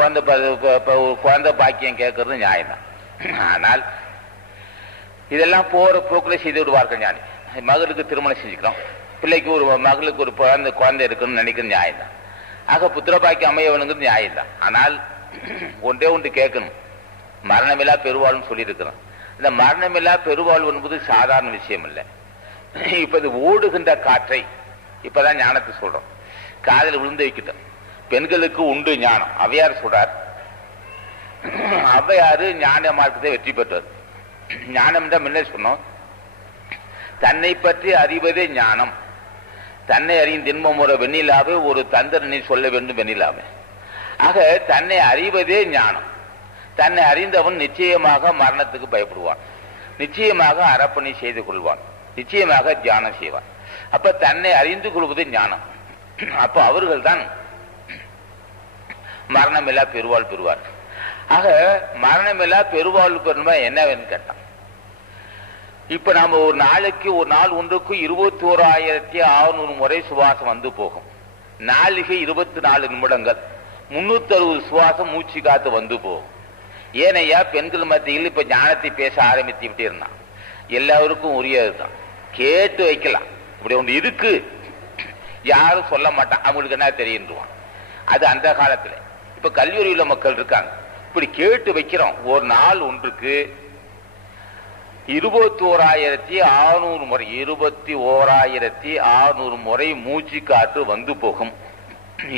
குழந்தை பாக்கியம் கேட்கறது நியாயம்தான். ஆனால் இதெல்லாம் போற போக்குல செய்து விடுவார்கள் ஞானி. மகளுக்கு திருமணம் செஞ்சுக்கிறோம், பிள்ளைக்கு மகளுக்கு ஒரு குழந்தை இருக்குன்னு நினைக்கிறது நியாயம்தான். ஆக புத்திரபாக்கி அமையவனுங்கிறது நியாயம்தான். ஆனால் ஒன்றே ஒன்று கேட்கணும், மரணமில்லா பெருவாழ்னு சொல்லியிருக்கிறோம். இந்த மரணமில்லா பெருவாழ்வு என்பது சாதாரண விஷயம் இல்லை. இப்ப இது ஓடுகின்ற காற்றை இப்பதான் ஞானத்தை சொல்றோம், காதல் விழுந்து வைக்கிட்டோம். பெண்களுக்கு உண்டு ஞானம், அவையார் சொல்றார். அவையாரு ஞான மார்க்கத்தை வெற்றி பெற்றார். ஞானம் தான் முன்னே சொன்னோம், தன்னை பற்றி அறிவதே ஞானம். தன்னை அறியும் திண்மம் ஒரு வெண்ணிலாவே, ஒரு தந்திரனை சொல்ல வேண்டும் வெண்ணிலாவே. ஆக தன்னை அறிவதே ஞானம். தன்னை அறிந்தவன் நிச்சயமாக மரணத்துக்கு பயப்படுவான், நிச்சயமாக அறப்பணி செய்து கொள்வான், நிச்சயமாக தியானம் செய்வான். அப்ப தன்னை அறிந்து கொள்வது ஞானம். அப்ப அவர்கள் தான் மரணமில்லா பெருவாழ் பெறுவார். ஆக மரணமில்லா பெருவாழ்வு பெறுமா என்னவென்னு கேட்டான். இப்ப நாம ஒரு நாளைக்கு ஒரு நாள் ஒன்றுக்கு 21,600 முறை சுவாசம் வந்து போகும். நாளிகை 24 நிமிடங்கள், 360 சுவாசம் மூச்சு காத்து வந்து போகும். ஏனையா பெண்கள் மத்தியில் இப்ப ஞானத்தை பேச ஆரம்பித்து விட்டே இருந்தான். எல்லாருக்கும் உரியதுதான், கேட்டு வைக்கலாம். இப்படி ஒன்று இருக்கு, யாரும் சொல்ல மாட்டான், அவங்களுக்கு என்ன தெரியுவான். அது அந்த காலத்துல. இப்ப கல்லூரியில மக்கள் இருக்காங்க, இப்படி கேட்டு வைக்கிறோம். ஒரு நாள் ஒன்றுக்கு 21,600 முறை, 21,600 முறை மூச்சு காற்று வந்து போகும்.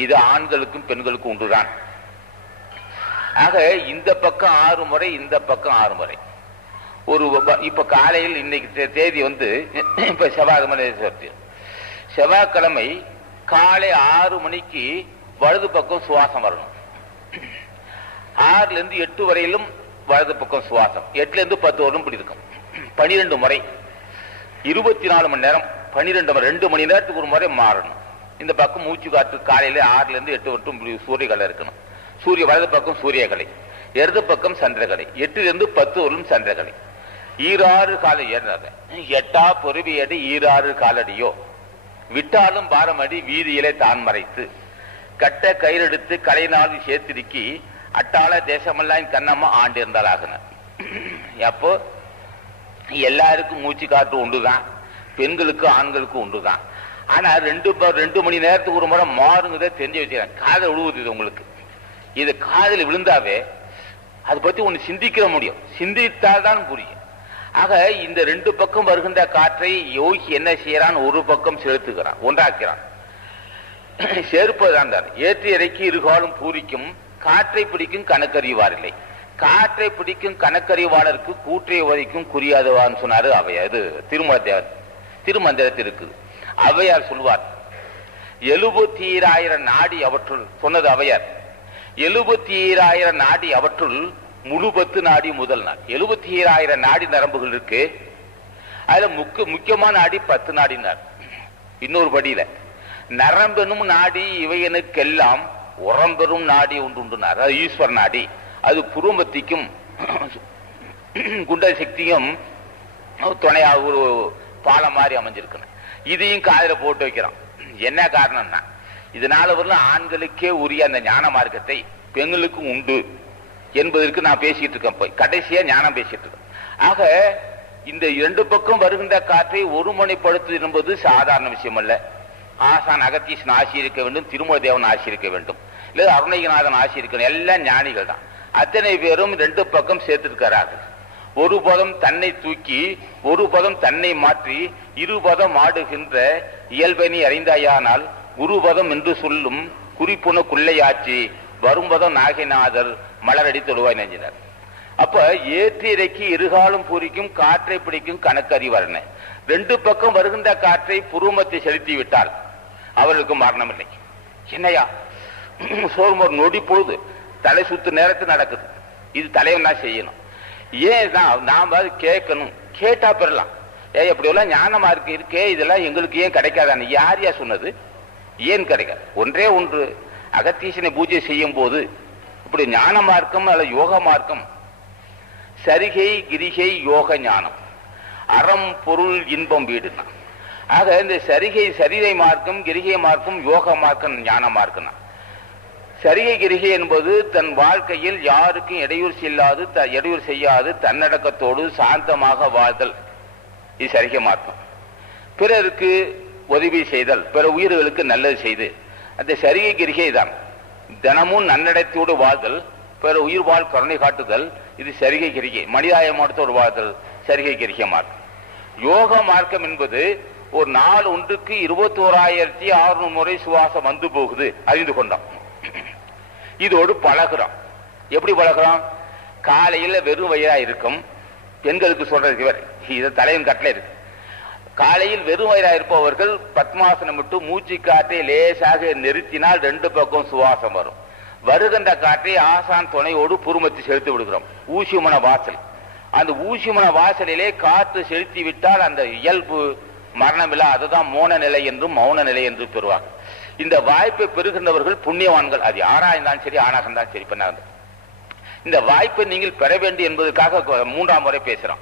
இது ஆண்களுக்கும் பெண்களுக்கும் உண்டுதான். ஆக இந்த பக்கம் 6 முறை, இந்த பக்கம் 6 முறை. இப்ப காலையில் இன்னைக்கு தேதி வந்து இப்ப செவ்வாய்க்கிழமை காலை 6 மணிக்கு வலது பக்கம் சுவாசம் வரணும். 6ல இருந்து 8 வரையிலும் வலது பக்கம் சுவாசம், 8ல இருந்து 10 வரலும் இப்படி இருக்கும். 12 முறை, 24 மணி நேரம், 12 2 மணி நேரத்துக்கு ஒரு முறை மாறணும். இந்த பக்கம் மூச்சு காற்று காலையில 6ல இருந்து 8 வரைக்கும் சூரியகலை இருக்கணும். வலது பக்கம் சூரியகலை, இடது பக்கம் சந்திரகலை, 8ல இருந்து 10 வரலும் சந்திரகலை. 6 கால ஏறினாங்க, 8 பொறுவியடி 6 காலடியோ, விட்டாலும் பாரமடி வீதியிலே தான் மறைத்து, கட்ட கயிறெடுத்து கலைநாள் சேர்த்திருக்கி அட்டாள தேசமெல்லாம் கண்ணம்மா ஆண்டு இருந்தால் ஆகுன. அப்போ எல்லாருக்கும் மூச்சு காற்று உண்டுதான். பெண்களுக்கு ஆண்களுக்கு உண்டுதான். ஆனா 2 மணி நேரத்துக்கு ஒரு முறை மாறுங்கிறத தெரிஞ்சு வச்சுக்கிறேன். காதல் விழுவுது இது உங்களுக்கு. இது காதல் விழுந்தாவே அதை பத்தி ஒண்ணு சிந்திக்கிற முடியும், சிந்தித்தால் தான் புரியும். ஆக இந்த 2 பக்கம் வருகின்ற காற்றை யோகி என்ன செய்யறான், ஒரு பக்கம் செலுத்துகிறான், ஒன்றாக்கிறான். சேர்ப்பதுதான் தான். ஏற்றி இறக்கி இருகாலும் பூரிக்கும் காற்றை பிடிக்கும் கணக்கறிவாரில்லை. காற்றை பிடிக்கும் கணக்கறிவாளருக்கு கூற்றை உதைக்கும் குறியாதவான்னு சொன்னாரு அவையார். இது திருமந்திரத்தில் இருக்குது. அவையார் சொல்வார், 77,000 நாடி அவற்றுள் சொன்னது அவையார். 77,000 நாடி அவற்றுள் முழு 10 நாடி முதல் நாள். 77,000 நாடி நரம்புகள் இருக்கு. அதுல முக்கியமான நாடி 10 நாடினார். இன்னொரு படியில நரம்பெனும் நாடி இவையனுக்கெல்லாம் உரம்பெறும் நாடி உண்டுனார். அது ஈஸ்வர நாடி. அது புருமத்திக்கும் குண்ட சக்தியும் துணையாக ஒரு பாலம் மாதிரி அமைஞ்சிருக்கணும். இதையும் காதல போட்டு வைக்கிறோம். என்ன காரணம்னா, இதனால வரல ஆண்களுக்கே உரிய அந்த ஞான மார்க்கத்தை பெண்களுக்கும் உண்டு என்பதற்கு நான் பேசிட்டு இருக்கேன். போய் கடைசியா ஞானம் பேசிட்டு இருக்கேன். ஆக இந்த 2 பக்கம் வருகின்ற காற்றை ஒருமுனைப்படுத்து என்பது சாதாரண விஷயம் அல்ல. ஆசான் அகத்தீசன் ஆசி இருக்க வேண்டும், திருமூல தேவன் ஆசி இருக்க வேண்டும், இல்ல அருணகிரிநாதன் ஆசி இருக்கணும். எல்லாம் ஞானிகள் தான். அத்தனை பேரும் 2 பக்கம் சேர்த்திருக்கிறார்கள். ஒரு பதம் தன்னை தூக்கி, ஒரு பதம் தன்னை மாற்றி, 2 பதம் ஆடுகின்ற இயல்பனை அறிந்தாயானால் குருபதம் என்று சொல்லும் குறிப்புண குள்ளையாச்சி வரும்பதம் நாகைநாதர் மலரடி தொழுவாய் நெஞ்சினர். அப்ப ஏற்றி இறக்கி இருகாலும் பூரிக்கும் காற்றை பிடிக்கும் கணக்கறிவார்ன 2 பக்கம் வருகின்ற காற்றை புருமத்தை செலுத்தி விட்டால் அவர்களுக்கு மரணம் இல்லை. என்னையா சோர்மோர் நொடி பொழுது தலை சுத்து நேரத்து நடக்குது. இது தலைவன் தான் செய்யணும். ஏன் நாம் கேட்கணும், கேட்டா பெறலாம். எப்படி எல்லாம் ஞானமா இருக்கே, இதெல்லாம் எங்களுக்கு ஏன் கிடைக்காதான்னு யார் சொன்னது? ஏன் கிடைக்காது? ஒன்றே ஒன்று, அகத்தீசனை பூஜை செய்யும் போது இப்படி ஞான மார்க்கம் அல்ல யோக மார்க்கம், சரிகை கிரிகை யோக ஞானம், அறம் பொருள் இன்பம் வீடுனா. ஆக இந்த சரிகை சரிதை மார்க்கம், கிரிகை மார்க்கம், யோக மார்க்கம், ஞான மார்க்கம். சரிகை கிரிகை என்பது தன் வாழ்க்கையில் யாருக்கும் இடையூறு செய்யாது தன்னடக்கத்தோடு சாந்தமாக வாழ்தல். இது சரிகை மார்க்கம். பிறருக்கு உதவி செய்தல், பிற உயிர்களுக்கு நல்லது செய்து, அந்த சரிகை கிரிகை தான். தினமும் நன்னடத்தோடு வாழ்தல், பிற உயிர் வாழ் கருணை காட்டுதல், இது சரிகை கிரிகை. மனிதாயமானத்தோடு வாழ்தல் சரிகை கிரிகை மார்க்கம். யோக மார்க்கம் என்பது ஒரு நாள் ஒன்றுக்கு 21,600 முறை சுவாசம் வந்து போகுது, அறிந்து கொண்டோம். இதோடு பழகிறோம். எப்படி பழகிறோம்? காலையில் வெறும் வயிறா இருக்கும். பெண்களுக்கு சொல்றது இவர், இது தலையின் கட்டளை இருக்கு. காலையில் வெறும் வயிறா இருப்பவர்கள் பத்மாசனம் விட்டு மூச்சு காற்றை லேசாக நிறுத்தினால் 2 பக்கம் சுவாசம் வரும். வருகின்ற காற்றை ஆசான் துணையோடு புருமத்தி செலுத்தி விடுகிறோம். ஊசிமன வாசல். அந்த ஊசிமன வாசலிலே காற்று செலுத்தி விட்டால் அந்த இயல்பு மரணமில்லை. அதுதான் மோன நிலை என்றும் மௌன நிலை என்று பெறுவார்கள். இந்த வாய்ப்பை பெறுகின்றவர்கள் புண்ணியவான்கள். அது யாரா இருந்தாலும் சரி, ஆணாக இருந்தாலும் சரி, பெண்ணாக. இந்த வாய்ப்பை நீங்கள் பெற வேண்டும் என்பதற்காக 3ஆம் முறை பேசுறோம்.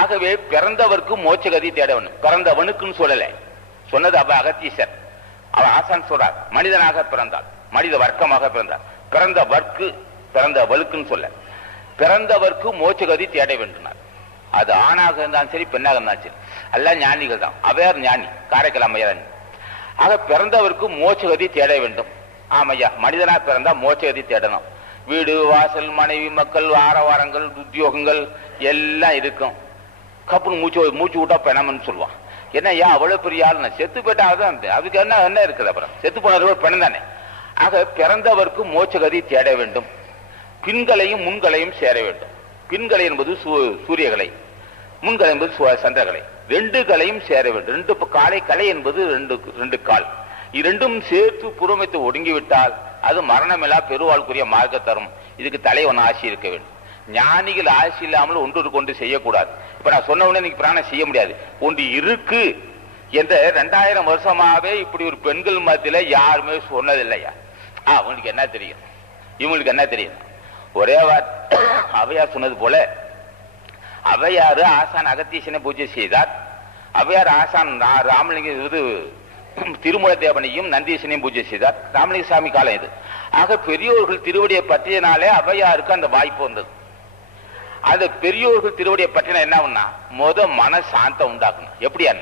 ஆகவே பிறந்தவருக்கு மோட்சகதி தேட வேண்டும். பிறந்தவனுக்குன்னு சொல்லலை, சொன்னது அகத்தீசர். அவன் ஆசான் சொல்றார், மனிதனாக பிறந்தால், மனித வர்க்கமாக பிறந்தார். பிறந்த வலுக்குன்னு சொல்ல, பிறந்தவர்க்கு மோட்சகதி தேட வேண்டினார். அது ஆணாக இருந்தாலும் சரி, பெண்ணாக இருந்தாலும் சரி, எல்லாம் ஞானிகள் தான். அவையார் ஞானி, காரைக்கால் அம்மையார். ஆக பிறந்தவருக்கு மோட்சகதி தேட வேண்டும். ஆமையா, மனிதனா பிறந்தா மோட்சகதி தேடணும். வீடு வாசல் மனைவி மக்கள் ஆரவாரங்கள் உத்தியோகங்கள் எல்லாம் இருக்கும். கப்புன்னு மூச்சு விட்டா பெணம்னு சொல்லுவான். என்ன ஏன் அவ்வளவு பெரிய ஆள்? செத்து போயிட்டா அதுதான், அதுக்கு என்ன இருக்குது? அப்புறம் செத்து போனது பெண் தானே. ஆக பிறந்தவருக்கு மோட்சகதி தேட வேண்டும். பின்களையும் முன்களையும் சேர வேண்டும். பின்கலை என்பது சூரியகலை, முன்கலை என்பது சந்திரகலை. 2 கலையும் சேர வேண்டும். 2 காலை கலை என்பது 2 கால். இரண்டும் சேர்த்து புறமைத்து ஒடுங்கிவிட்டால் அது மரணமில்லா பெருவாழ்க்குரிய மார்க்க தரும். இதுக்கு தலைவன் ஆசி இருக்க வேண்டும். ஞானிகள் ஆசி இல்லாமல் ஒன்று கொண்டு செய்யக்கூடாது. இப்ப நான் சொன்ன உடனே நீங்க பிராணம் செய்ய முடியாது. ஒன்று இருக்கு என்ற 2000 வருஷமாவே இப்படி ஒரு பெண்கள் மத்தியில யாருமே சொன்னதில்லையா? அவங்களுக்கு என்ன தெரியும், இவங்களுக்கு என்ன தெரியும்? ஒரே அவையார் சொன்னது போல, அவையாறு ஆசான் அகத்தீசனை பூஜை செய்தார். அவையார் ஆசான் ராமலிங்க திருமூல தேவனையும் நந்தீசனையும் பூஜை செய்தார். ராமலிங்க சாமி காலம் இது. ஆக பெரியோர்கள் திருவடியை பற்றியனாலே அவையாருக்கு அந்த வாய்ப்பு வந்தது. அந்த பெரியோர்கள் திருவடியை பற்றின என்னன்னா, மன சாந்தம் உண்டாக்கணும். எப்படியா?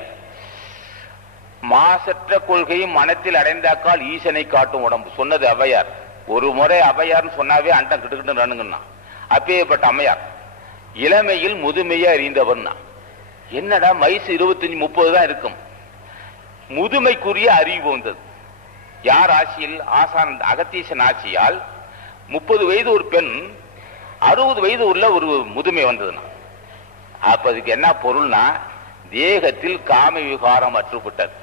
மாசற்ற கொள்கையும் மனத்தில் அடைந்தாக்கால் ஈசனை காட்டும் உடம்பு. சொன்னது ஔவையார். ஒரு முறை ஔவையார்னு சொன்னாவே அண்டம் கிட்டுக்கிட்டு ரணுங்கண்ணா. அப்பேற்பட்ட அம்மையார் இளமையில் முதுமையை அறிந்தவர்னா. என்னடா வயசு 25-30 தான் இருக்கும், முதுமைக்குரிய அறிவு வந்தது. யார் ஆட்சியில்? ஆசான் அகத்தீசன் ஆட்சியால் 30 வயது ஒரு பெண், 60 வயது உள்ள ஒரு முதுமை வந்ததுன்னா, அப்ப அதுக்கு என்ன பொருள்னா, தேகத்தில் காம விகாரம் அற்றுப்பட்டது.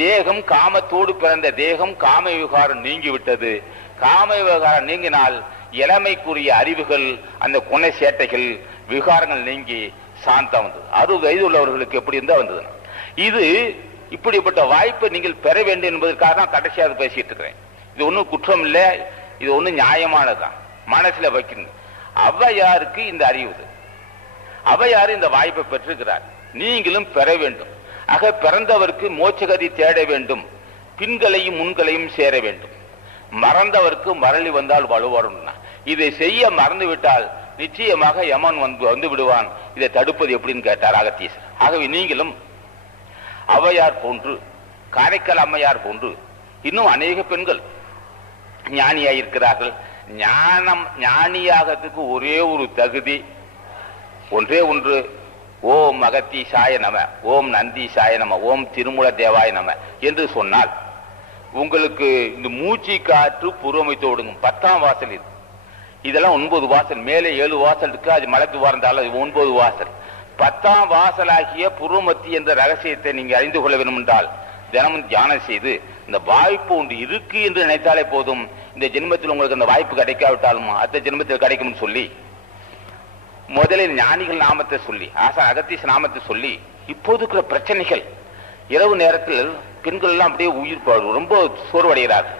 தேகம் காமத்தோடு பிறந்த தேகம் காம விகாரம் நீங்கிவிட்டது. காம விகாரம் நீங்கினால் இளமைக்குரிய அறிவுகள், அந்த குண சேட்டைகள், விகாரங்கள் நீங்கி சாந்தம் வந்தது. 60 வயது உள்ளவர்களுக்கு எப்படி இருந்தா வந்ததுன்னா, இது இப்படிப்பட்ட வாய்ப்பை நீங்கள் பெற வேண்டும் என்பதற்காக தான் கடைசியாக பேசிட்டு இருக்கிறேன். இது ஒன்றும் குற்றம் இல்லை, இது ஒன்றும் நியாயமானதுதான், மனசுல வைக்கணும். ஔவையாருக்கு இந்த அறிவு, ஔவையார் இந்த வாய்ப்பை பெற்றிருக்கிறார், நீங்களும் பெற வேண்டும். ஆக பிறந்தவருக்கு மோட்சகதி தேட வேண்டும், பின்களையும் முன்களையும் சேர வேண்டும். மறந்தவருக்கு மரளி வந்தால் வலுவரும். இதை செய்ய மறந்து விட்டால் நிச்சயமாக யமன் வந்து விடுவான். இதை தடுப்பது எப்படின்னு கேட்டார் அகத்தீசர். ஆகவே நீங்களும் ஔவையார் போன்று, காரைக்கால் அம்மையார் போன்று இன்னும் அநேக பெண்கள் ஞானியாயிருக்கிறார்கள். ஞானியாகிறதுக்கு ஒரே ஒரு தகுதி, ஒன்றே ஒன்று, ஓம் அகத்தீசாய நம, ஓம் நந்தீசாய நம, ஓம் திருமூல தேவாய நம என்று சொன்னால் உங்களுக்கு இந்த மூச்சு காற்று புறமைத்து ஒடுங்கும். 10ஆம் வாசல் இது. இதெல்லாம் 9 வாசல், மேலே 7 வாசல் இருக்கு. அது மலைக்கு வாழ்ந்தாலும் அது 9 வாசல். 10ஆம் வாசலாகிய புருமத்தி என்ற ரகசியத்தை நீங்க அறிந்து கொள்ள வேண்டும் என்றால் தினமும் தியானம் செய்து, இந்த வாய்ப்பு ஒன்று இருக்கு என்று நினைத்தாலே போதும். இந்த ஜென்மத்தில் உங்களுக்கு அந்த வாய்ப்பு கிடைக்காவிட்டாலும் அடுத்த ஜென்மத்தில் கிடைக்கும் சொல்லி, முதலில் ஞானிகள் நாமத்தை சொல்லி, ஆசா அகத்தீச நாமத்தை சொல்லி, இப்போது இருக்கிற பிரச்சனைகள், இரவு நேரத்தில் பெண்கள் எல்லாம் அப்படியே உயிர் ரொம்ப சோர்வடைகிறார்கள்.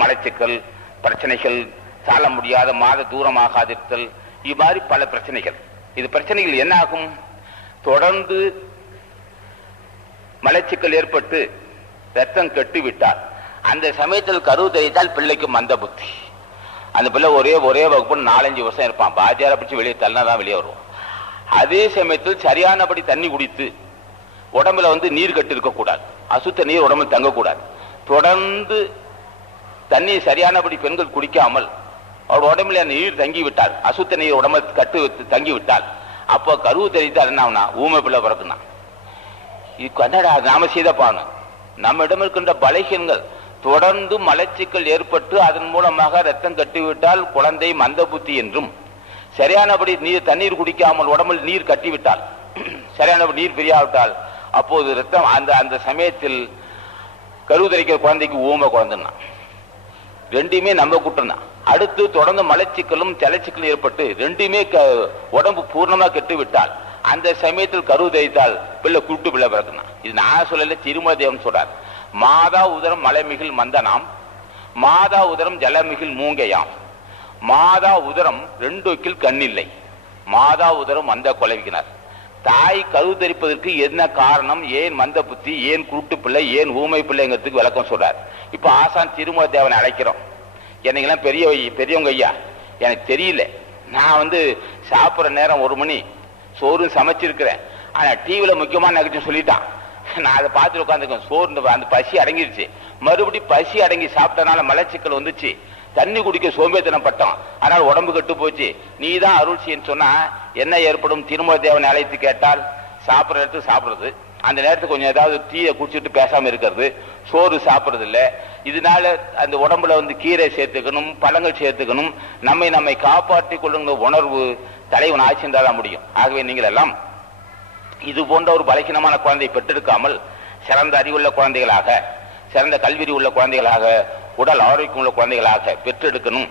மலச்சிக்கல் பிரச்சனைகள், சால முடியாத மாத தூரமாகாதிருத்தல், இவ்வாறு பல பிரச்சனைகள். இது பிரச்சனைகள் என்ன ஆகும்? தொடர்ந்து மலச்சிக்கல் ஏற்பட்டு ரத்தம் கெட்டுவிட்டால், அந்த சமயத்தில் கரு தெரித்தால் பிள்ளைக்கு மந்த புத்தி. அந்த பிள்ளை ஒரே வகுப்பு 4-5 வருஷம் இருப்பான். பாஜாரை பிடிச்சி வெளியே தள்ளினாதான் வெளியே வருவோம். அதே சமயத்தில் சரியானபடி தண்ணி குடித்து உடம்புல நீர் கட்டு இருக்கக்கூடாது, அசுத்த நீர் உடம்புல தங்கக்கூடாது. தொடர்ந்து தண்ணி சரியானபடி பெண்கள் குடிக்காமல் அவர் உடம்புல நீர் தங்கிவிட்டால், அசுத்த நீர் உடம்புல கட்டு தங்கிவிட்டால், அப்போ கருவு தெரித்தால் என்ன ஆகுனா, ஊமை பிள்ளை பிறக்குனா. இது கன்னடா நாம செய்த பானு. நம்ம இடம் இருக்கின்ற பலகீனங்கள், தொடர்ந்து மலச்சிக்கல் ஏற்பட்டு அதன் மூலமாக ரத்தம் கட்டிவிட்டால் குழந்தை மந்த புத்தி என்றும், சரியானபடி தண்ணீர் குடிக்காமல் உடம்பில் நீர் கட்டிவிட்டால், சரியானபடி நீர் பிரியாவிட்டால், அப்போது ரத்தம் அந்த சமயத்தில் கருவுதரிக்கிற குழந்தைக்கு ஊமை குழந்தைன்னா. ரெண்டுமே நம்ம குற்றம் தான். அடுத்து தொடர்ந்து மலச்சிக்கலும் தலைச்சிக்கலும் ஏற்பட்டு ரெண்டுமே உடம்பு பூர்ணமா கெட்டுவிட்டால், அந்த சமயத்தில் கருவு தரித்தால் பிள்ளை குருட்டு பிள்ளை பிறக்குனா. இது நான் சொல்லல, திருமல தேவன் சொல்றார். மாதா உதரம் மலைமிகில் மந்தனாம், மாதா உதரம் ஜலமிகில் மூங்கையாம். மாதா உதரம் 2 வக்கில் கண்ணில்லை, மாதா உதரம் மந்த கொலைவிக்கினார். தாய் கரு தரிப்பதற்கு என்ன காரணம், ஏன் மந்த புத்தி, ஏன் குருட்டு பிள்ளை, ஏன் ஊமை பிள்ளைங்கிறதுக்கு விளக்கம் சொல்றார். இப்ப ஆசான் திருமல தேவனை அழைக்கிறோம். என்னைக்கெல்லாம் பெரியவங்க ஐயா, எனக்கு தெரியல, நான் சாப்பிட்ற நேரம் 1 மணி, சோறு சமைச்சிருக்கிறேன், ஆனா டிவியில முக்கியமான நிகழ்ச்சி சொல்லிட்டான், நான் அதை பார்த்துட்டு உட்காந்துருக்கேன். சோறு அந்த பசி அடங்கிருச்சு, மறுபடி பசி அடங்கி சாப்பிட்டனால மலச்சிக்கல் வந்துச்சு, தண்ணி குடிக்க சோம்பேத்தனப்பட்டோம், ஆனால் உடம்பு கெட்டு போச்சு, நீ தான் அருள் செய்யன்னு சொன்னா என்ன ஏற்படும்? திருமல தேவனை அழைத்து கேட்டால் சாப்பிட்ற இடத்துக்கு சாப்பிட்றது, அந்த நேரத்துக்கு கொஞ்சம் ஏதாவது டீயை குடிச்சிட்டு பேசாம இருக்கிறது, சோறு சாப்பிட்றது இல்லை. இதனால அந்த உடம்புல கீரை சேர்த்துக்கணும், பழங்கள் சேர்த்துக்கணும், நம்மை காப்பாற்றிக் கொள்ளுங்க உணர்வு தலைவன் ஆட்சிந்தாதான் முடியும். ஆகவே நீங்கள் எல்லாம் இது போன்ற ஒரு பலகீனமான குழந்தையை பெற்றெடுக்காமல் சிறந்த அறிவுள்ள குழந்தைகளாக, சிறந்த கல்வி உள்ள குழந்தைகளாக, உடல் ஆரோக்கியம் உள்ள குழந்தைகளாக பெற்றெடுக்கணும்.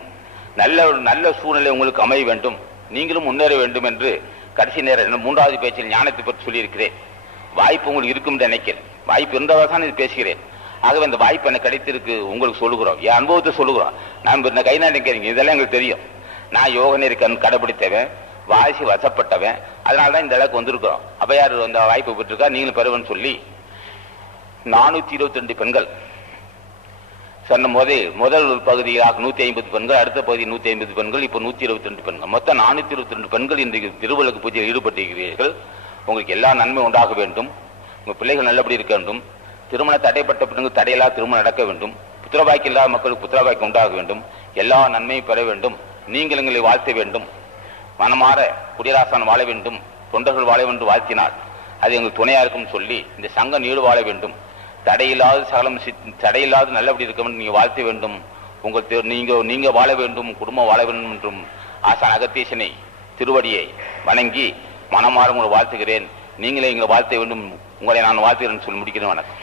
நல்ல சூழ்நிலை உங்களுக்கு அமைய வேண்டும், நீங்களும் முன்னேற வேண்டும் என்று கடைசி நேரம் 3வது பேச்சில் ஞானத்தை பற்றி சொல்லியிருக்கிறேன். வாய்ப்பு உங்களுக்கு இருக்கும் என்று நினைக்கிறேன். வாய்ப்பு இருந்தவர்கள் தான் இது பேசுகிறேன். ஆகவே இந்த வாய்ப்பு எனக்கு கிடைத்திருக்கு, உங்களுக்கு சொல்லுகிறோம், என் அனுபவத்தை சொல்லுகிறோம். நான் கை நினைக்கிறீங்க, இதெல்லாம் எங்களுக்கு தெரியும். நான் யோக நெறி கடைபிடித்தவன், வாசி வசப்பட்டவன், அதனால தான் இந்த அளவுக்கு வந்திருக்கிறோம். ஔவையார் அந்த வாய்ப்பு பெற்றிருக்கா, நீங்களும் பெறுவன்னு சொல்லி 422 பெண்கள் சொன்ன முதல் பகுதியாக 150 பெண்கள், அடுத்த பகுதி 150 பெண்கள், இப்போ 122 பெண்கள், மொத்தம் 422 பெண்கள் இன்றைக்கு திருவிளக்கு பூஜையில் ஈடுபட்டிருக்கிறீர்கள். உங்களுக்கு எல்லா நன்மை உண்டாக வேண்டும். உங்கள் பிள்ளைகள் நல்லபடி இருக்க வேண்டும். திருமணம் தடைப்பட்ட பிறகு தடையில்லாத திருமணம் நடக்க வேண்டும். புத்திரபாக்கி இல்லாத மக்களுக்கு புத்திரபாக்கி உண்டாக வேண்டும். எல்லா நன்மையும் பெற வேண்டும். நீங்கள் எங்களை வாழ்த்த வேண்டும். மனமாற குடியரசான் வாழ வேண்டும், தொண்டர்கள் வாழ வேண்டும் வாழ்த்தினார். அது எங்களுக்கு துணையா இருக்கும் சொல்லி இந்த சங்கம் நீடு வாழ வேண்டும். தடையில்லாத சகலம் தடையில்லாத நல்லபடி இருக்க வேண்டும். நீங்கள் வாழ்த்த வேண்டும். நீங்க வாழ வேண்டும், குடும்பம் வாழ வேண்டும் என்றும் ஆசான் அகத்தீசனை திருவடியை வணங்கி மனமாற உங்களை வாழ்த்துகிறேன். நீங்களே எங்களை வாழ்த்த வேண்டும். உங்களை நான் வாழ்த்துகிறேன் சொல்லி முடிக்கிறேன். வணக்கம்.